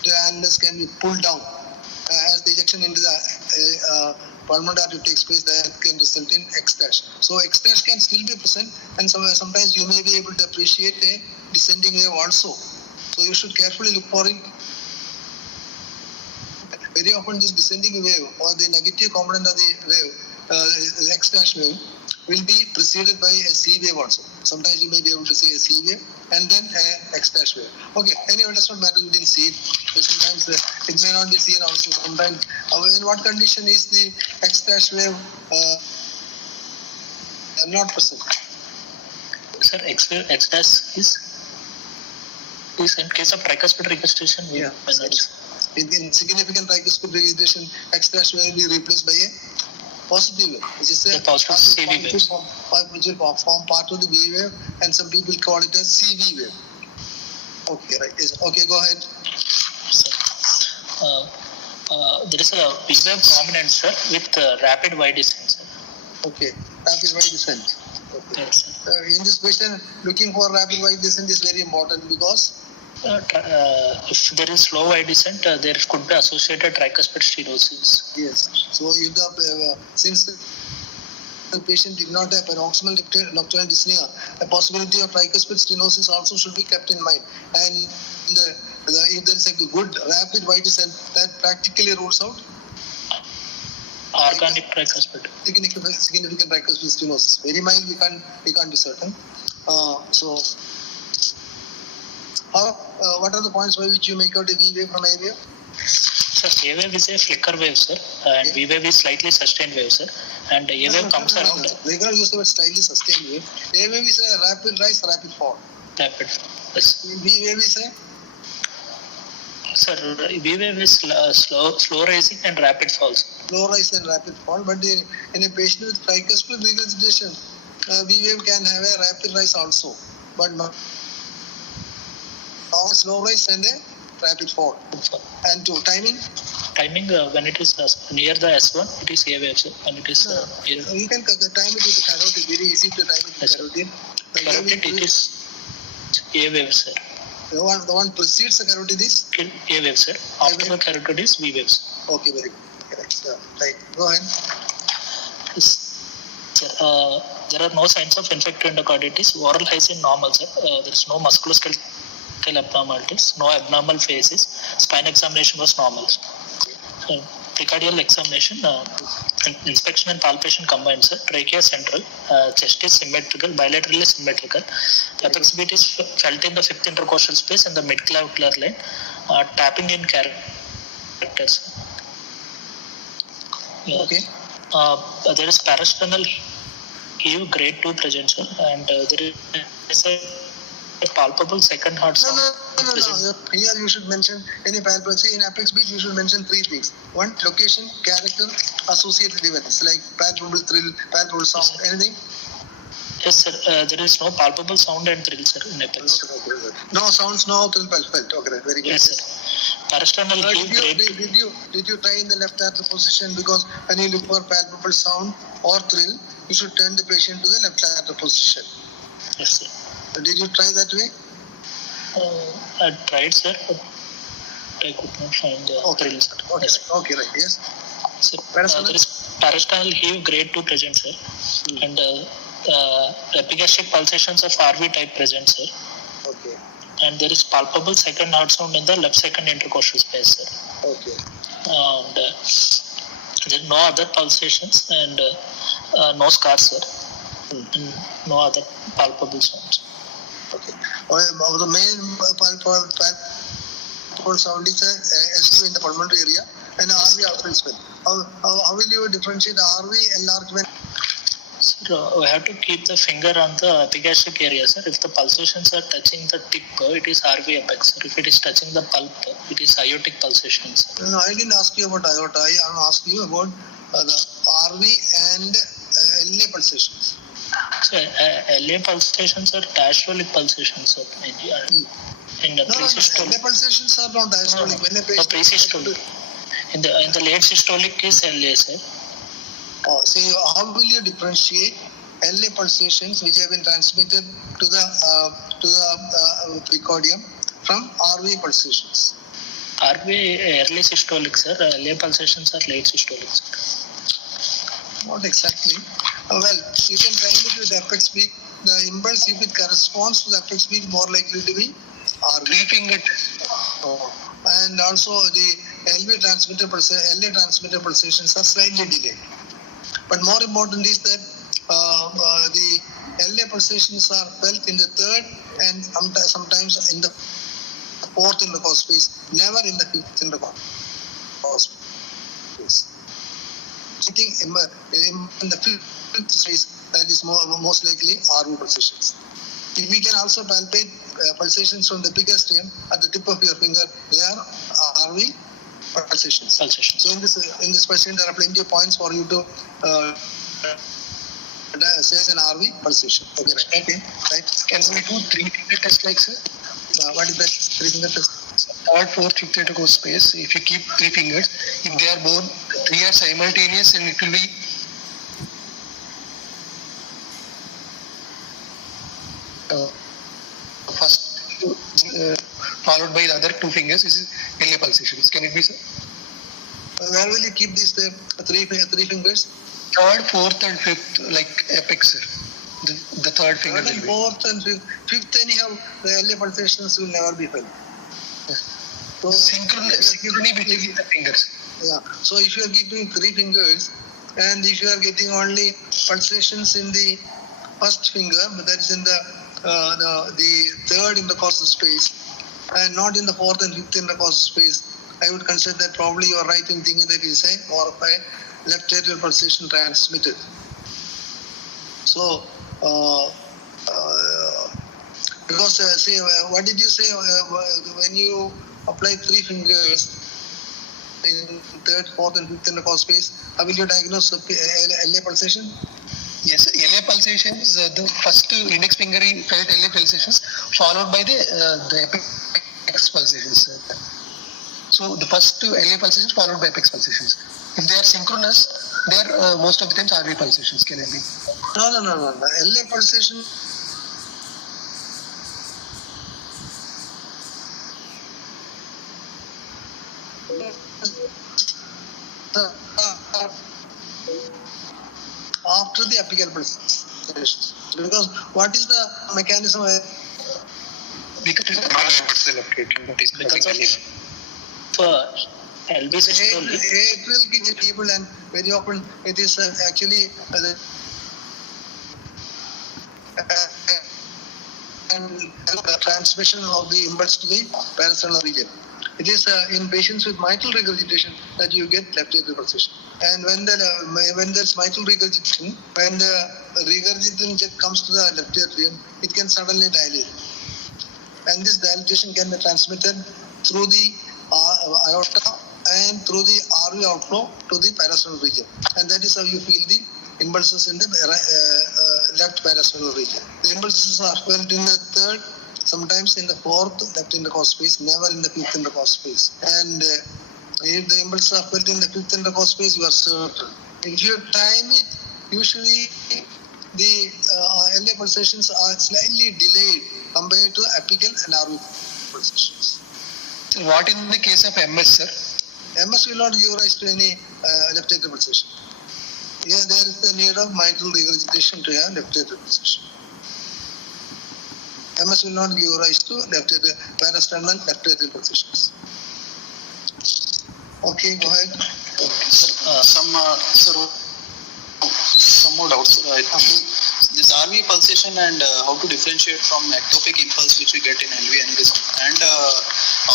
annulus can be pulled down as the ejection into the pulmonary artery takes place. That can result in X dash. So X dash can still be present, and sometimes you may be able to appreciate a descending wave also. So you should carefully look for it. Very often this descending wave or the negative component of the wave, X dash wave, will be preceded by a C wave also. Sometimes you may be able to see a C wave and then a X dash wave. Okay, anyway, it does not matter, you didn't see it. Sometimes it may not be seen also. Sometimes, in what condition is the X dash wave not present? Sir, X dash is in case of tricuspid registration. Yeah. In significant tricuspid registration, X dash wave will be replaced by a positive wave, which is a positive CV wave. Which will form part of the B wave, and some people call it a CV wave. Okay, right. Yes. Okay, go ahead. Sir, there is a B wave prominent, sir, with rapid Y descent, sir. Okay, rapid Y descent. Okay. Yes, sir. In this question, looking for rapid Y descent is very important because if there is slow Y descent, there could be associated tricuspid stenosis. yes. So if the since the patient did not have paroxysmal nocturnal dyspnea, a possibility of tricuspid stenosis also should be kept in mind. And if there is a good rapid Y descent, that practically rules out Organic tricuspid. significant tricuspid stenosis. Very mild, we can't be certain. So, what are the points by which you make out a V wave from A wave? Sir, A wave is a flicker wave, sir, and V wave is slightly sustained wave, sir. And A wave comes around. We cannot use the word slightly sustained wave. A wave is a rapid rise, rapid fall. Rapid. Yes. V wave is a Sir, V wave is slow rising and rapid falls. slow rise and rapid fall. But in a patient with tricuspid regurgitation, V wave can have a rapid rise also, but not a slow rise and a rapid fall. And two, timing? Timing when it is near the S1, it is A wave, sir. When it is near You can time it with the carotid. Very easy to time it with Yes, carotid. carotid, it is A wave, sir. The one precedes the carotid is A wave, sir. After the carotid is V waves. okay. Very good. Correct. Right. Go ahead. Yes. Sir, there are no signs of infective endocarditis. Oral highs in normal, sir. There is no musculoskeletal abnormalities, no abnormal phases. Spine examination was normal. Precardial examination, inspection and palpation combined, sir. Trachea central, chest is symmetrical, bilaterally symmetrical. Apex beat is felt in the fifth intercostal space and the mid-clavicular line. Tapping in characters. Yeah. Okay. There is parasternal heave grade 2 present, sir, and there is a palpable second heart sound. No. Here you should mention any palpability. In apex beat, you should mention three things. One, location, character, associated events like palpable thrill, palpable sound, anything. Yes, sir. There is no palpable sound and thrill, sir, in apex. Okay. No sounds, no thrill, felt. Okay, right. Very good. Yes, sir. Parasternal heave grade. Did you try in the left lateral position? Because when you look for palpable sound or thrill, you should turn the patient to the left lateral position. Yes, sir. Did you try that way? I tried, sir, but I could not find the thrill, sir. Okay. Yes, Okay. Right. Yes. sir. There is parasternal heave grade 2 present, sir, and epigastric pulsations of RV type present, sir. Okay. And there is palpable second heart sound in the left second intercostal space, sir. Okay. And there are no other pulsations and no scars, sir. And no other palpable sounds. Okay. The main palpable sound is S2 in the pulmonary area and RV outer spell. How will you differentiate RV enlargement? Sir, we have to keep the finger on the epigastric area, sir. If the pulsations are touching the tip, it is RV apex, sir. If it is touching the pulp, it is aortic pulsations. No, I didn't ask you about aorta. I am asking you about the RV and LA pulsations. So, LA pulsations are diastolic pulsations, sir. In the No, pre-systolic. LA pulsations are not diastolic. When a No, patient pre-systolic. In the late systolic is LA, sir. See, how will you differentiate LA pulsations which have been transmitted to the precordium from RV pulsations? RV early systolic, sir. LA pulsations are late systolic, sir. Not exactly. Well, you can time it with apex peak. The impulse, if it corresponds to the apex peak, more likely to be RV. Three-fingered. And also the LA transmitter pulsations are slightly delayed. But more important is that the LA pulsations are felt in the third and sometimes in the fourth intercostal space, never in the fifth intercostal space. I think in the fifth space, that is most likely RV pulsations. If we can also palpate pulsations from the epigastриum at the tip of your finger, they are RV pulsations. So in this question, there are plenty of points for you to say as an RV pulsation. Okay, right. Okay, right. Can we do three-finger test like, sir? What is that three-finger test? Third, fourth, fifth intercourse space. If you keep three fingers, if they are both three are simultaneous, and it will be first followed by the other two fingers is LA pulsations. Can it be, sir? Where will you keep these three fingers? Third, fourth, and fifth, like apex, sir. The third finger. Third and fourth and fifth anyhow, the LA pulsations will never be felt. So Synchrony between the fingers. Yeah. So if you are keeping three fingers, and if you are getting only pulsations in the first finger, but that is in the third intercostal space, and not in the fourth and fifth intercostal space, I would consider that probably you are right in thinking that it is a more of a left atrial pulsation transmitted. So, because say, what did you say when you apply three fingers in third, fourth, and fifth intercostal space? How will you diagnose LA pulsation? Yes, LA pulsations. The first index finger felt LA pulsations, followed by the apex pulsations. So the first LA pulsations followed by apex pulsations. If they are synchronous, they are most of the times RV pulsations. Can it be? No. LA pulsation. After the apical pulsation, because what is the mechanism? Because it is not left atrium, that is Because of LV systolic. It will be disabled, and very often it is actually the transmission of the impulse to the parasternal region. It is in patients with mitral regurgitation that you get left atrial pulsation. And when there's mitral regurgitation, when the regurgitant jet comes to the left atrium, it can suddenly dilate. And this dilatation can be transmitted through the aorta and through the RV outflow to the parasternal region. And that is how you feel the impulses in the left parasternal region. The impulses are felt in the third, sometimes in the fourth left intercostal space, never in the fifth intercostal space. And if the impulses are felt in the fifth intercostal space, you are certain. If you time it, usually the LA pulsations are slightly delayed compared to apical and RV pulsations. So what in the case of MS, sir? MS will not give rise to any left atrial pulsation. Yes, there is the need of mitral regurgitation to have left atrial pulsation. MS will not give rise to left atrial, parasternal left atrial pulsations. Okay, go ahead. Some more doubts. This RV pulsation and how to differentiate from ectopic impulse which we get in LV aneurysm and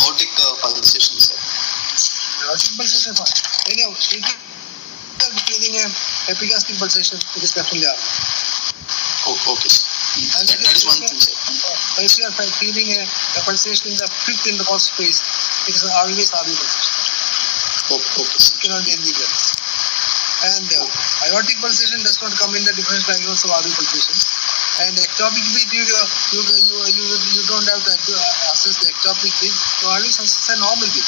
aortic pulsation, sir. Aortic pulsation, fine. Anyhow, if you are feeling an epigastric pulsation, it is definitely RV. Okay, sir. And That is one thing, sir. If you are feeling a pulsation in the fifth intercostal space, it is always RV pulsation. Okay, sir. It cannot be anything else. And aortic pulsation does not come in the differential diagnosis of RV pulsation. And ectopic beat, you don't have to assess the ectopic beat. You always assess a normal beat.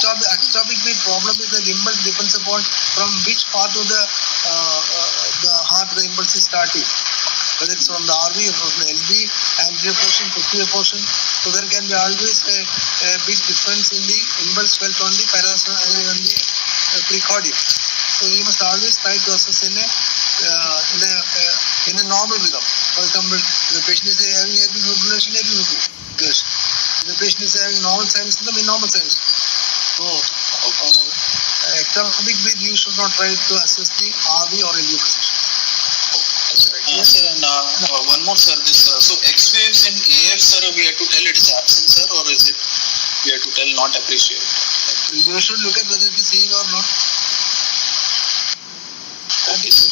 Ectopic beat problem is the impulse depends upon from which part of the heart the impulse is starting. Whether it's from the RV or from the LV, anterior portion, posterior portion. So there can be always a big difference in the impulse felt on the precordium. So you must always try to assess in a normal rhythm. For example, if the patient is having atrial fibrillation, atrial fibrillation. If the patient is having normal sinus rhythm, in normal sinus. So, ectopic beat, you should not try to assess the RV or LV position. Yes, sir, and one more, sir. This so X waves in air, sir, we have to tell it is absent, sir, or is it we have to tell not appreciate? You should look at whether it is seeing or not. Okay, sir.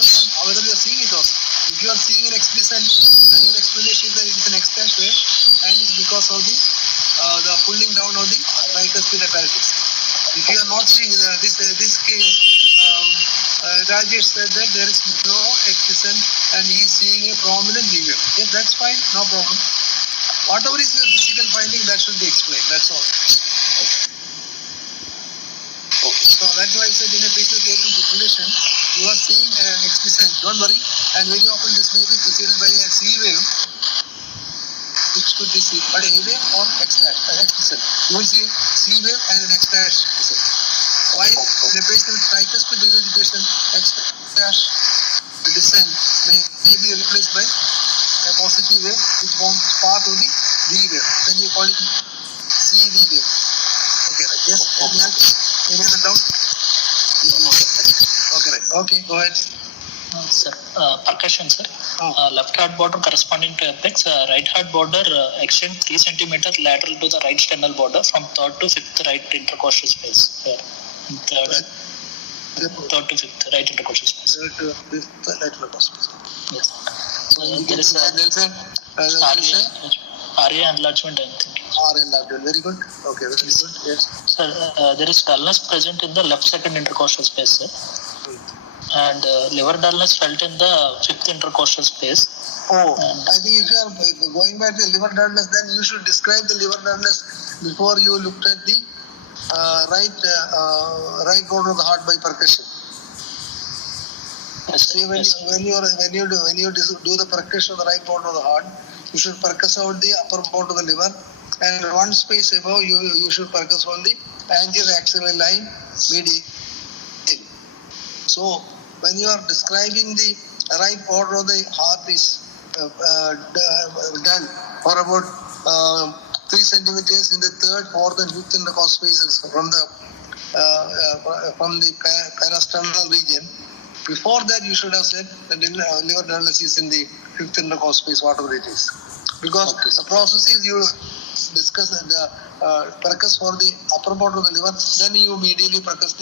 Whether you are seeing it also. If you are seeing an explicit, then your explanation is that it is an X-dash wave and it's because of the pulling down of the tricuspid apparatus. If you are not seeing this case, Rajesh said that there is no explicit and he is seeing a prominent V wave. Yes, that's fine, no problem. Whatever is your physical finding, that should be explained. That's all. Okay. So that's why I said in a patient with atrial fibrillation, you are seeing explicit. Don't worry. And very often this may be preceded by a C wave, which could be C, but A wave or explicit. You will see C wave and an X-dash. While in a patient with tricuspid regurgitation, X-dash descent may be replaced by a positive wave, which forms part of the V wave. Then you call it CV wave. Okay, right. Yes. Any other doubt? No, sir. Okay, right. Okay, go ahead. Sir, percussion, sir. Oh. Left heart border corresponding to apex, right heart border extend 3 cm lateral to the right sternal border from 3rd to 5th right intercostal space. Third to 5th right intercostal space. Yes. There is RA enlargement, I think. RA enlargement. Very good. Okay, very good. Yes. Sir, there is dullness present in the left second intercostal space, sir. And liver dullness felt in the 5th intercostal space. Oh, I think if you are going back to liver dullness, then you should describe the liver dullness before you looked at the right border of the heart by percussion. Yes, See, when you do the percussion of the right border of the heart, you should percuss out the upper border of the liver, and one space above you should percuss on the anterior axillary line medial. So when you are describing the right border of the heart is done for about 3 centimeters in the 3rd, 4th, and 5th intercostal spaces from the parasternal region. Before that, you should have said that liver dullness is in the 5th intercostal space, whatever it is. Because the process is you discuss the percuss for the upper border of the liver, then you immediately percuss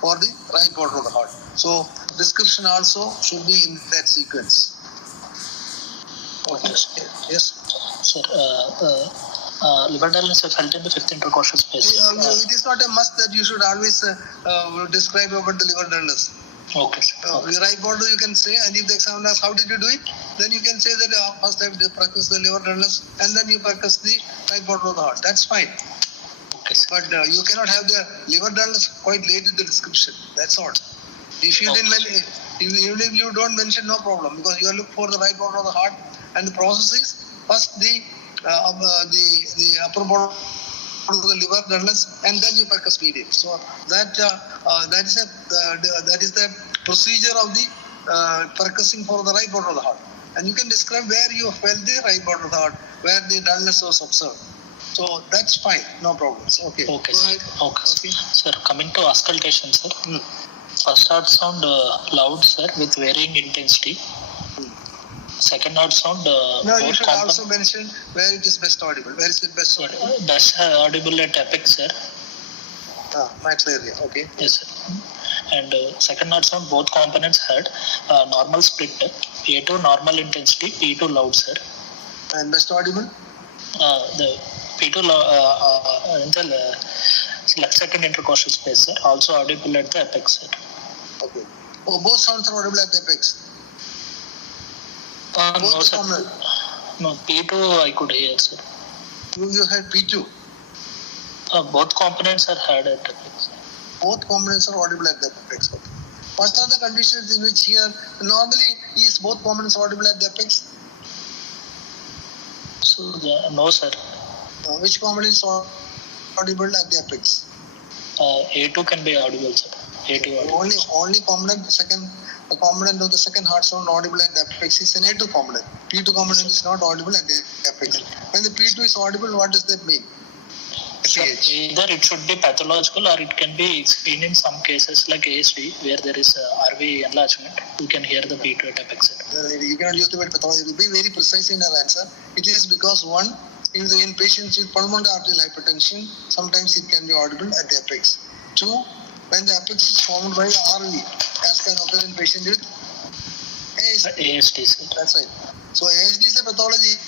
for the right border of the heart. So description also should be in that sequence. Okay. Yes. Sir, liver dullness felt in the 5th intercostal space. It is not a must that you should always describe about the liver dullness. Okay, sir. The right border you can say, and if the examiner asks how did you do it, then you can say that first I percuss the liver dullness and then you percuss the right border of the heart. That's fine. Okay, sir. But you cannot have the liver dullness quite late in the description. That's all. If you didn't mention, even if you don't mention, no problem, because you look for the right border of the heart, and the process is first the upper border of the liver dullness, and then you percuss medial. So that is the procedure of the percussing for the right border of the heart, and you can describe where you felt the right border of the heart, where the dullness was observed. So that's fine, no problems. Okay. Okay, Go sir. ahead. Okay. Sir, coming to auscultation, sir. First heart sound loud, sir, with varying intensity. Second heart sound. No, you should also mention where it is best audible. Where is it best audible? Best audible at apex, sir. Max area. Okay. Yes, sir. And second heart sound, both components heard. Normal split. A2 normal intensity, P2 loud, sir. And best audible? The P2 in the left second intercostal space, sir. Also audible at the apex, sir. Okay. Oh, both sounds are audible at the apex. No, Both sir. common. No, P2 I could hear, sir. You had P2. Both components are had at apex. Both components are audible at the apex. Okay. What are the conditions in which here normally is both components audible at the apex? So no, sir. Which component is audible at the apex? A2 can be audible, sir. A2 audible. Only component the component of the second heart sound audible at the apex is an A2 component. P2 component is not audible at the apex. When the P2 is audible, what does that mean? So either it should be pathological or it can be seen in some cases like ASV where there is RV enlargement. You can hear the P2 at apex. You cannot use the word pathological. Be very precise in your answer. It is because one, in patients with pulmonary arterial hypertension, sometimes it can be audible at the apex. Two, when the apex is formed by RV, as can occur in patients with ASD, sir. That's right. So ASD is a pathology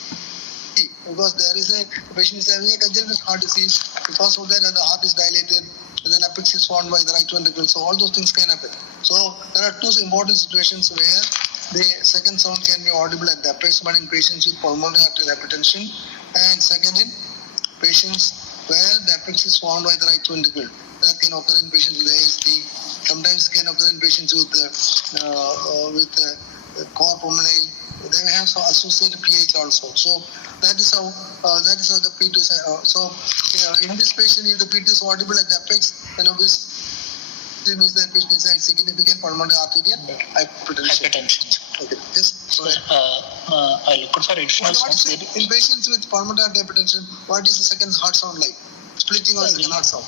because there is a patient is having a congenital heart disease. Because of that, the heart is dilated, then apex is formed by the right ventricle. So all those things can happen. So there are two important situations where the second sound can be audible at the apex, one in patients with pulmonary arterial hypertension, and second in patients where the apex is formed by the right ventricle. That can occur in patients with ASD. Sometimes can occur in patients with core pulmonary. They may have some associated PH also. So that is how the P2 is. In this patient, if the P2 is audible at the apex, then obviously means that patient is having significant pulmonary arterial hypertension. Okay. Yes. I look for additional sounds. In patients with pulmonary arterial hypertension, what is the second heart sound like? Splitting or second heart sound?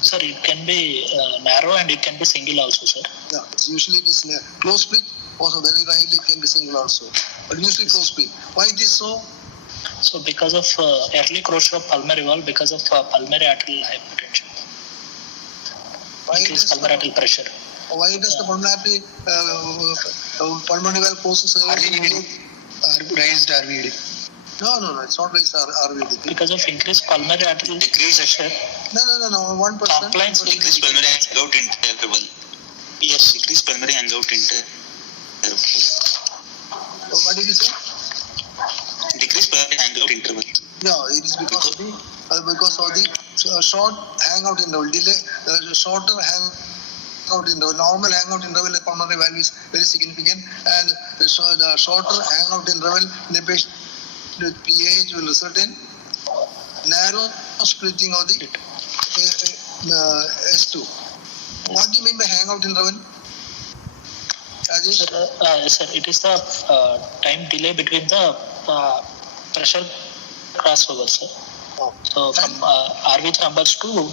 Sir, it can be narrow and it can be single also, sir. Yeah, usually it is close split. Also, very rarely it can be single also. But usually close split. Why it is so? So because of early closure of pulmonary valve, because of pulmonary arterial hypertension. Increased pulmonary arterial pressure. Why does the pulmonary valve causes Raised RVD. No, it's not raised RVD. Because of increased pulmonary arterial pressure. No, 1%. Compliance will Decreased pulmonary hangout interval. Yes, decreased pulmonary hangout interval. What did you say? Decreased pulmonary hangout interval. No, it is because of the short hangout interval. Shorter hangout interval. Normal hangout interval in pulmonary valve is very significant, and the shorter hangout interval in a patient with PAH will result in narrow splitting of the S2. What do you mean by hangout interval? Sir, it is the time delay between the pressure crossover, sir. Oh. So from RV chambers to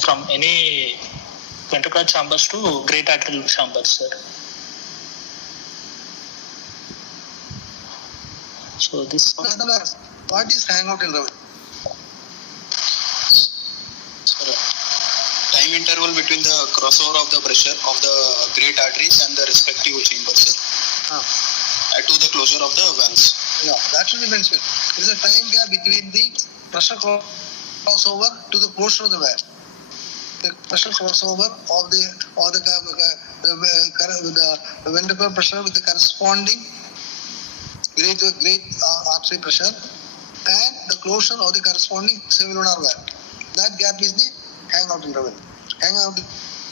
from any ventricular chambers to great arterial chambers, sir. So this. What is hangout interval? Time interval between the crossover of the pressure of the great arteries and the respective chambers to the closure of the valves. Yeah, that should be mentioned. There is a time gap between the pressure crossover to the closure of the valve. The pressure crossover of the ventricular pressure with the corresponding great artery pressure and the closure of the corresponding semilunar valve. That gap is the hangout interval. Hangout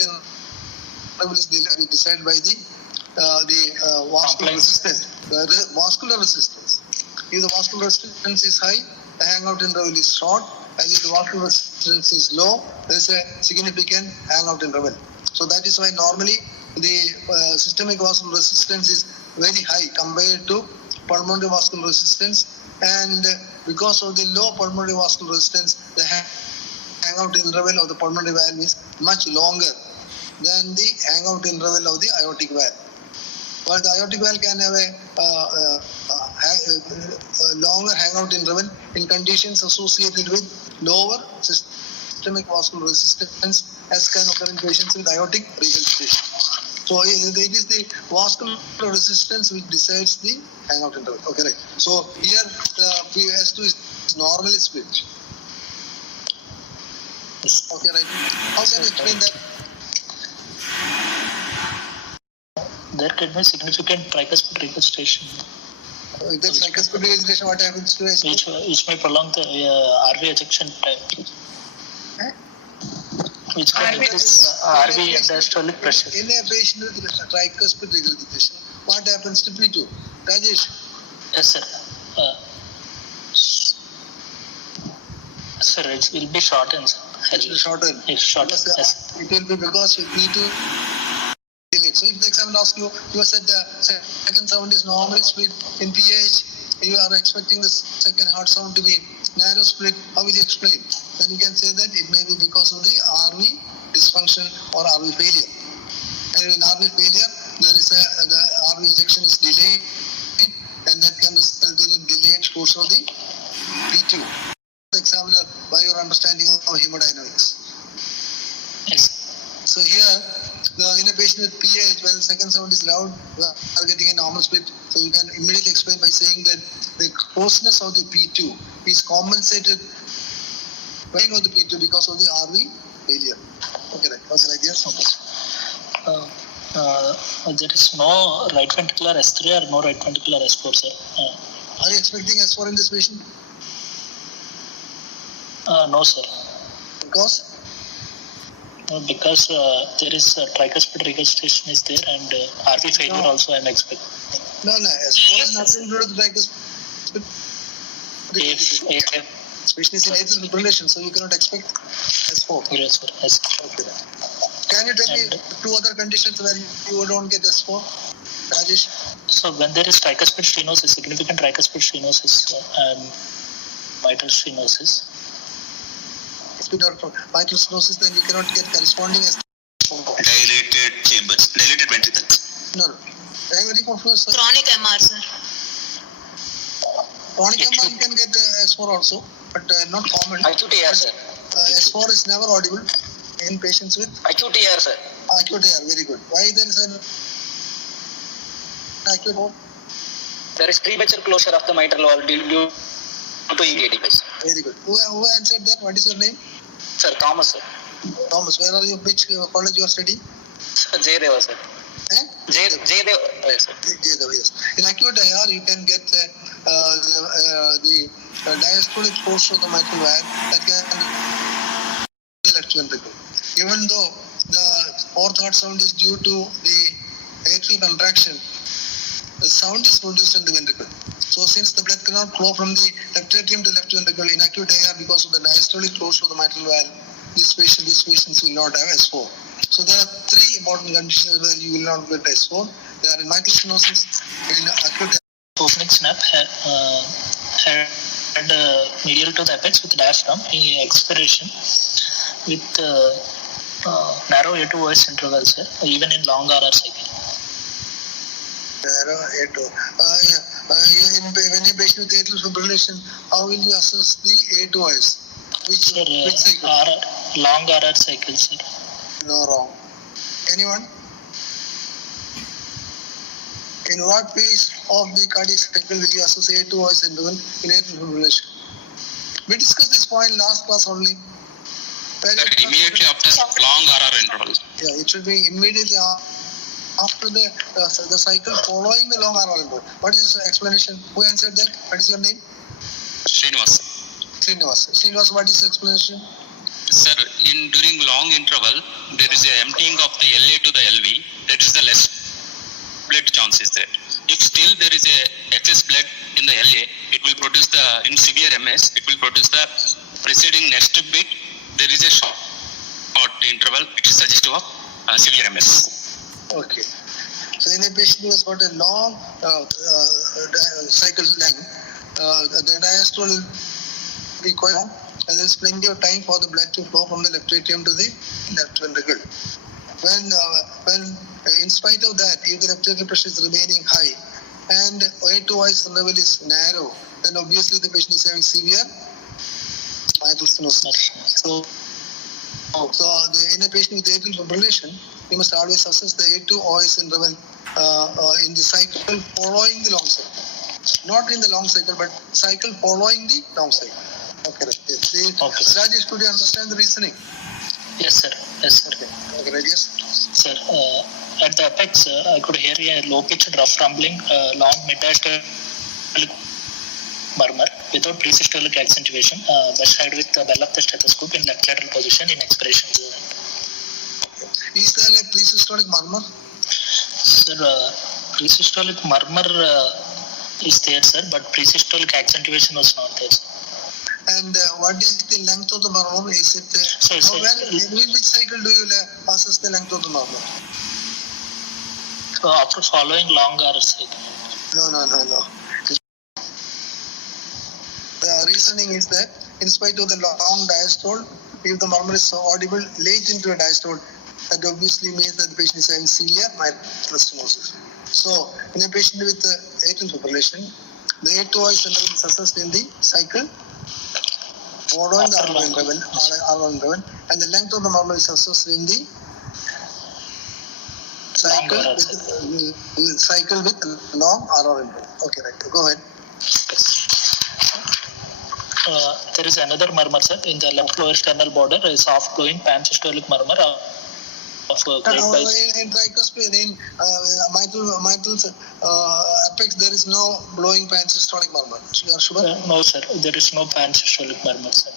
interval is decided by the vascular resistance. The vascular resistance. If the vascular resistance is high, the hangout interval is short, and if the vascular resistance is low, there is a significant hangout interval. So that is why normally the systemic vascular resistance is very high compared to pulmonary vascular resistance, and because of the low pulmonary vascular resistance, the hangout interval of the pulmonary valve is much longer than the hangout interval of the aortic valve. But the aortic valve can have a longer hangout interval in conditions associated with lower systemic vascular resistance, as can occur in patients with aortic regurgitation. So it is the vascular resistance which decides the hangout interval. Okay, right. So here the S2 is normally split. Okay, right. How can you explain that? there can be significant tricuspid regurgitation, If there's tricuspid regurgitation, what happens to S4? which may prolong the RV ejection time, which can increase RV and diastolic pressure. In a patient with tricuspid regurgitation, what happens to P2? Rajesh? Yes, sir. Sir, it will be shortened, sir. It will shorten. It's shortened, Because, yes. it will be because P2 delayed. So if the examiner asks you, you said the second sound is normally split in PH, you are expecting the second heart sound to be narrow split, how will you explain? Then you can say that it may be because of the RV dysfunction or RV failure. And in RV failure, there is the RV ejection is delayed, and that can result in a delayed course of the P2. The examiner, by your understanding of hemodynamics. Yes. So here, in a patient with PH, when the second sound is loud, we are getting a normal split. So you can immediately explain by saying that the coarseness of the P2 is compensated by of the P2 because of the RV failure. Okay, right. Okay, yes. There is no right ventricular S3 or no right ventricular S4, sir. Are you expecting S4 in this patient? No, sir. Because? Because there is tricuspid regurgitation is there and RV failure also I am expecting. No, S4 has nothing to do with tricuspid. Especially in atrial fibrillation, so you cannot expect S4. Yes, sir. Yes. Okay. Can you tell me two other conditions where you don't get S4, Rajesh? So when there is tricuspid stenosis, significant tricuspid stenosis and mitral stenosis. Mitral stenosis, then you cannot get corresponding S4. Dilated chambers, dilated ventricles. No. Very confused, sir. Chronic MR, sir. Chronic MR you can get S4 also, but not common. Acute AR, sir. S4 is never audible in patients with Acute AR, sir. acute AR. Very good. Why there is an acute AR? There is premature closure of the mitral valve due to ED device. Very good. Who answered that? What is your name? Sir, Thomas, sir. Thomas. Where are you? Which college you are studying? Sir, Jayadeva, sir. Jayadeva, yes, sir. Yes. In acute AR, you can get the diastolic portion of the mitral valve that can the left ventricle. Even though the fourth heart sound is due to the atrial contraction, the sound is produced in the ventricle. So since the blood cannot flow from the left atrium to left ventricle in acute AR because of the diastolic closure of the mitral valve, these patients will not have S4. So there are three important conditions where you will not get S4. They are in mitral stenosis, in acute Opening snap had medial to the apex with diaphragm in expiration with narrow A2OS interval, sir, even in long RR cycle. narrow A2. When you patient with atrial fibrillation, how will you assess the A2OS? Sir, Which cycle? long RR cycle, sir. No, wrong. Anyone? In what phase of the cardiac cycle will you associate A2OS interval in atrial fibrillation? We discussed this point last class only. Immediately after long RR interval. Yeah, it should be immediately after the cycle following the long RR interval. What is the explanation? Who answered that? What is your name? Srinivas. Srinivas, what is the explanation? Sir, during long interval, there is a emptying of the LA to the LV. That is the less blood chance is there. If still there is a excess blood in the LA, it will produce in severe MS, it will produce the preceding next bit. There is a short interval which is suggestive of severe MS. Okay. So in a patient who has got a long cycle length, the diastole will be quite long, and there is plenty of time for the blood to flow from the left atrium to the left ventricle. When in spite of that, if the left atrial pressure is remaining high and A2OS level is narrow, then obviously the patient is having severe mitral stenosis. So in a patient with atrial fibrillation, you must always assess the A2OS interval in the cycle following the long cycle. Not in the long cycle, but cycle following the long cycle. Okay, right. Yes. Okay. Rajesh, could you understand the reasoning? Yes, sir. Yes, sir. Okay, right. Yes. Sir, at the apex, I could hear a low-pitched rough rumbling, long mid-diastolic murmur without presystolic accentuation, best side with the bell of the stethoscope in left lateral position in expiration zone. Is there a presystolic murmur? Sir, presystolic murmur is there, sir, but presystolic accentuation was not there, sir. And what is the length of the murmur? Is it which cycle do you assess the length of the murmur? So after following long hours cycle. No. The reasoning is that in spite of the long diastole, if the murmur is audible late into a diastole, that obviously means that the patient is having severe mitral stenosis. So in a patient with atrial fibrillation, the A2 is assessed in the cycle following the R1 interval, and the length of the murmur is assessed in the cycle with long RR interval. Okay, right. Go ahead. There is another murmur, sir, in the left lower sternal border, a soft flowing pansystolic murmur of in tricuspid, in mitral apex, there is no blowing pansystolic murmur. You are sure? No, sir. There is no pansystolic murmur, sir.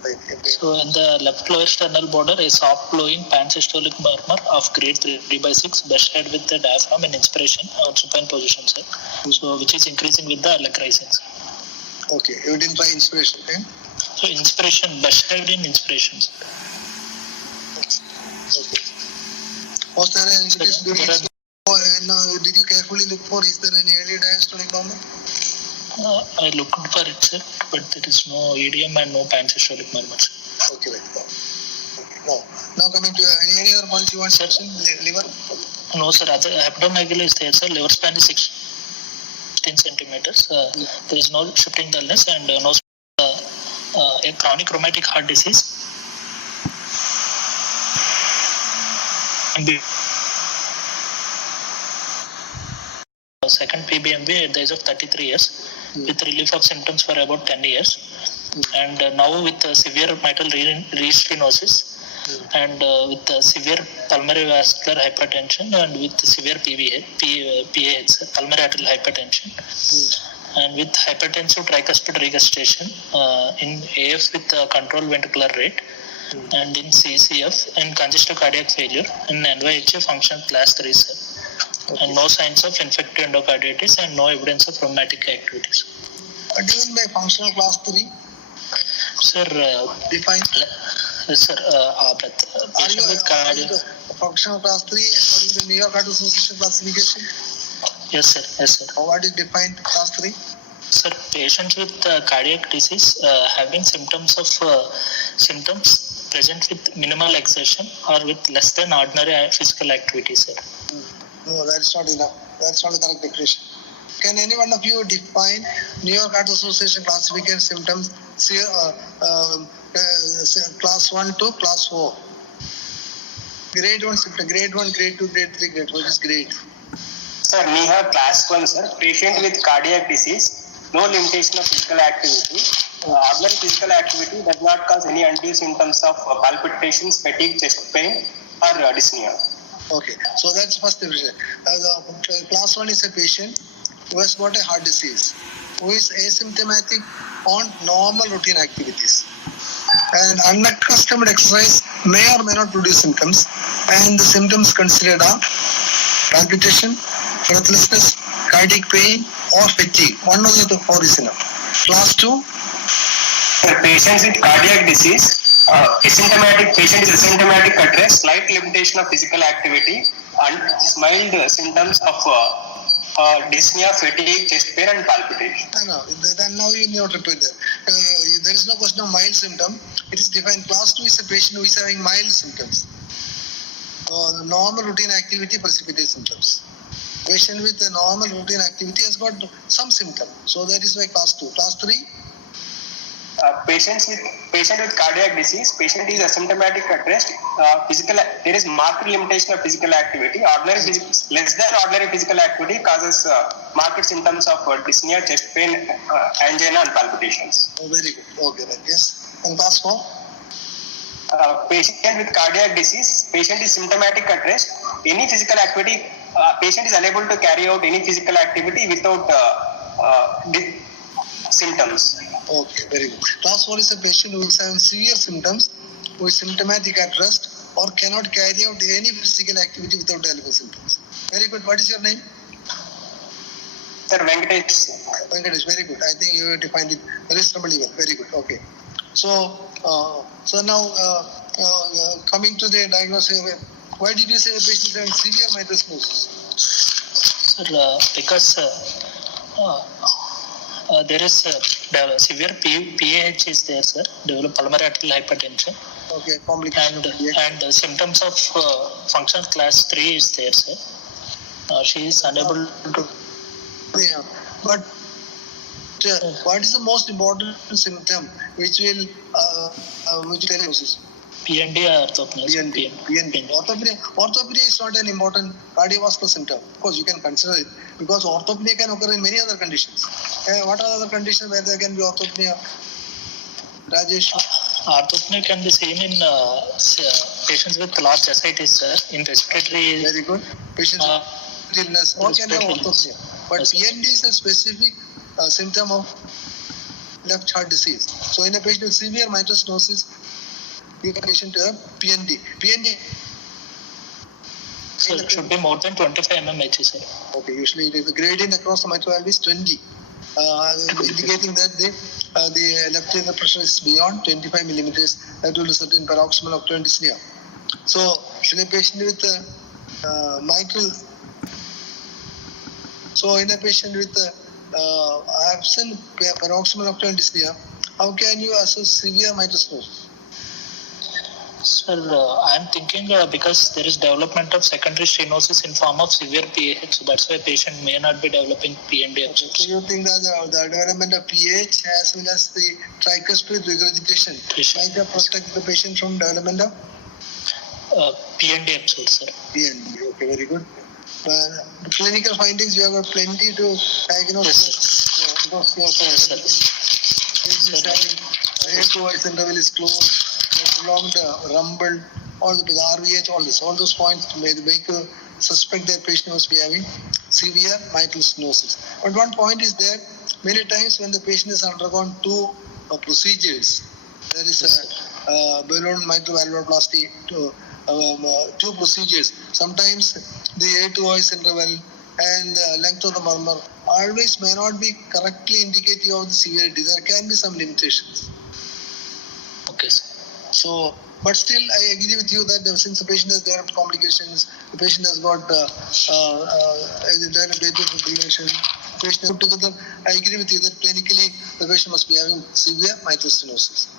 Okay. So in the left lower sternal border, a soft flowing pansystolic murmur of grade 3/6, best side with the diaphragm in inspiration or supine position, sir. So which is increasing with the leg rising, sir. Okay, you didn't try inspiration, okay? So inspiration, best side in inspiration, sir. Okay. Was there an indication during did you carefully look for, is there any early diastolic murmur? I looked for it, sir, but there is no EDM and no pansystolic murmur, sir. Okay, right. Okay. Now coming to any other points you want to mention? Liver? No, sir. Abdominal is there, sir. Liver span is 16 centimeters. There is no shifting dullness and no a chronic rheumatic heart disease. And the second PBMB at the age of 33 years with relief of symptoms for about 10 years. And now with severe mitral restenosis and with severe pulmonary vascular hypertension and with severe PAH, pulmonary arterial hypertension, and with hypertensive tricuspid regurgitation in AF with controlled ventricular rate, and in CCF and congestive cardiac failure, in NYHA function class 3, sir. And no signs of infective endocarditis and no evidence of rheumatic activities. What do you mean by functional class 3? Sir, Define. Yes, sir. Are you functional class 3 according to New York Heart Association classification? Yes, sir. Yes, sir. What is defined class 3? Sir, patients with cardiac disease having symptoms present with minimal exertion or with less than ordinary physical activity, sir. No, that's not enough. That's not the correct definition. Can any one of you define New York Heart Association classification symptoms, class 1 to class 4? Grade 1 symptom, grade 1, grade 2, grade 3, grade 4. What is grade? Sir, we have class 1, sir. Patient with cardiac disease, no limitation of physical activity. Ordinary physical activity does not cause any undue symptoms of palpitations, fatigue, chest pain, or dyspnea. Okay, so that's first division. Class 1 is a patient who has got a heart disease, who is asymptomatic on normal routine activities. And unaccustomed exercise may or may not produce symptoms, and the symptoms considered are palpitation, breathlessness, cardiac pain, or fatigue. One of the four is enough. Class 2. Patients with cardiac disease, patient is asymptomatic at rest, slight limitation of physical activity, and mild symptoms of dyspnea, fatigue, chest pain, and palpitation. No, then now you need to put that. There is no question of mild symptom. It is defined. Class 2 is a patient who is having mild symptoms. The normal routine activity precipitates symptoms. Patient with a normal routine activity has got some symptom. So that is why class 2. Class 3. Patient with cardiac disease, patient is asymptomatic at rest. There is marked limitation of physical activity. Less than ordinary physical activity causes marked symptoms of dyspnea, chest pain, angina, and palpitations. Oh, very good. Okay, then yes. And class 4. patient with cardiac disease, patient is symptomatic at rest, any physical activity, patient is unable to carry out any physical activity without symptoms. Okay, very good. Class 4 is a patient who is having severe symptoms, who is symptomatic at rest or cannot carry out any physical activity without developing symptoms. Very good. What is your name? Sir, Venkatesh. Venkatesh, very good. I think you defined it reasonably well. Very good. Okay. So now coming to the diagnosis, why did you say the patient is having severe mitral stenosis? Sir, because there is severe PAH is there, sir. Developed pulmonary arterial hypertension. Okay, complication. And symptoms of function class 3 is there, sir. She is unable to. Yeah, but what is the most important symptom which will diagnosis? PND or orthopnea? PND. Orthopnea is not an important cardiovascular symptom. Of course, you can consider it because orthopnea can occur in many other conditions. What are other conditions where there can be orthopnea? Rajesh? Orthopnea can be seen in patients with large ascites, sir. In respiratory. Very good. Patients with illness or can have orthopnea. But PND is a specific symptom of left heart disease. So in a patient with severe mitral stenosis, you can patient to have PND. PND. So it should be more than 25 mmHg, sir. Okay, usually it is the gradient across the mitral valve is 20, indicating that the left atrial pressure is beyond 25 millimeters. That will result in paroxysmal nocturnal dyspnea. So in a patient with absent paroxysmal nocturnal dyspnea, how can you assess severe mitral stenosis? Sir, I am thinking because there is development of secondary stenosis in form of severe PAH, so that's why patient may not be developing PND. So you think that the development of PAH as well as the tricuspid regurgitation might have protected the patient from development of PND episode, sir. PND, okay, very good. Clinical findings, you have got plenty to diagnose. Yes, sir. A2 interval is closed. Prolonged rumble, all the RVH, all those points make you suspect that patient must be having severe mitral stenosis. But one point is there, many times when the patient has undergone two procedures, there is a balloon mitral valvuloplasty, two procedures. Sometimes the A2 interval and length of the murmur always may not be correctly indicative of the severity. There can be some limitations. Okay, sir. So, but still, I agree with you that since the patient has developed complications, the patient has got developed atrial fibrillation, patient put together, I agree with you that clinically the patient must be having severe mitral stenosis.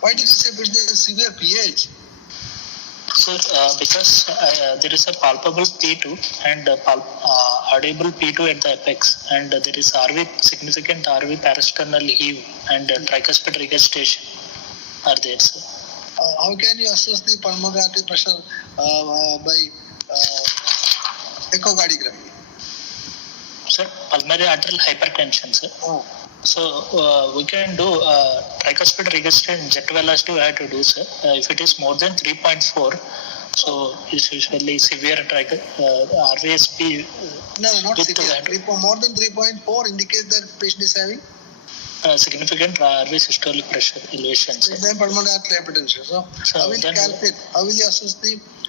Why did you say patient has severe PAH? Sir, because there is a palpable P2 and audible P2 at the apex, and there is significant RV parasternal heave and tricuspid regurgitation are there, sir. How can you assess the pulmonary artery pressure by echocardiogram? Sir, pulmonary arterial hypertension, sir. Oh. So we can do tricuspid regurgitation jet velocity we have to do, sir. If it is more than 3.4, so it's usually severe RVSP. No, not severe. More than 3.4 indicates that patient is having significant RV systolic pressure elevation. Then pulmonary arterial hypertension. So how will you calculate? How will you assess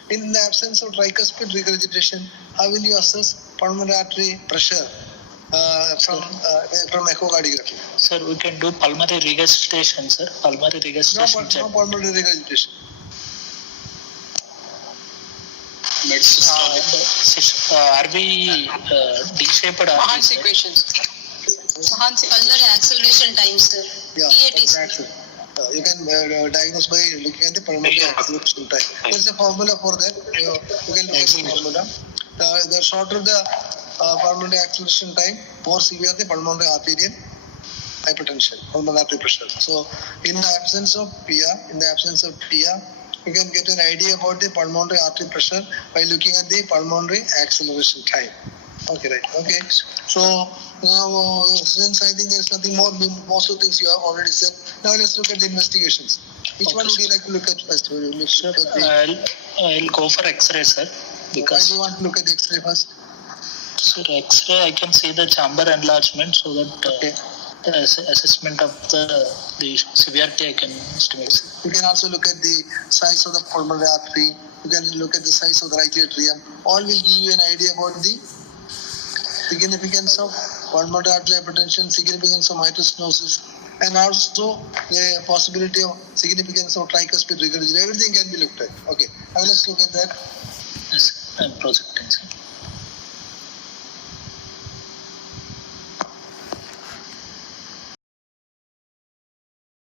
in the absence of tricuspid regurgitation, how will you assess pulmonary artery pressure from echocardiography? Sir, we can do pulmonary regurgitation, sir. Pulmonary regurgitation. No pulmonary regurgitation. RV D-shaped RV. Mahan's equations. Pulmonary acceleration time, sir. Yeah, exactly. You can diagnose by looking at the pulmonary acceleration time. There's a formula for that. You can look at the formula. The shorter the pulmonary acceleration time, more severe the pulmonary arterial hypertension, pulmonary artery pressure. So, in the absence of PR, you can get an idea about the pulmonary artery pressure by looking at the pulmonary acceleration time. Okay, right. Okay. So now, since I think there's nothing more, most of the things you have already said. Now let's look at the investigations. Which one would you like to look at first? Will you look at the- I'll go for X-ray, sir. Why Because do you want to look at the X-ray first? sir, X-ray I can see the chamber enlargement, so that Okay. the assessment of the severity I can estimate. Sir. You can also look at the size of the pulmonary artery. You can look at the size of the right atrium. All will give you an idea about the significance of pulmonary artery hypertension, significance of mitral stenosis, and also the possibility of significance of tricuspid regurgitation. Everything can be looked at. Okay. Now let's look at that. Yes, I'm projecting, sir.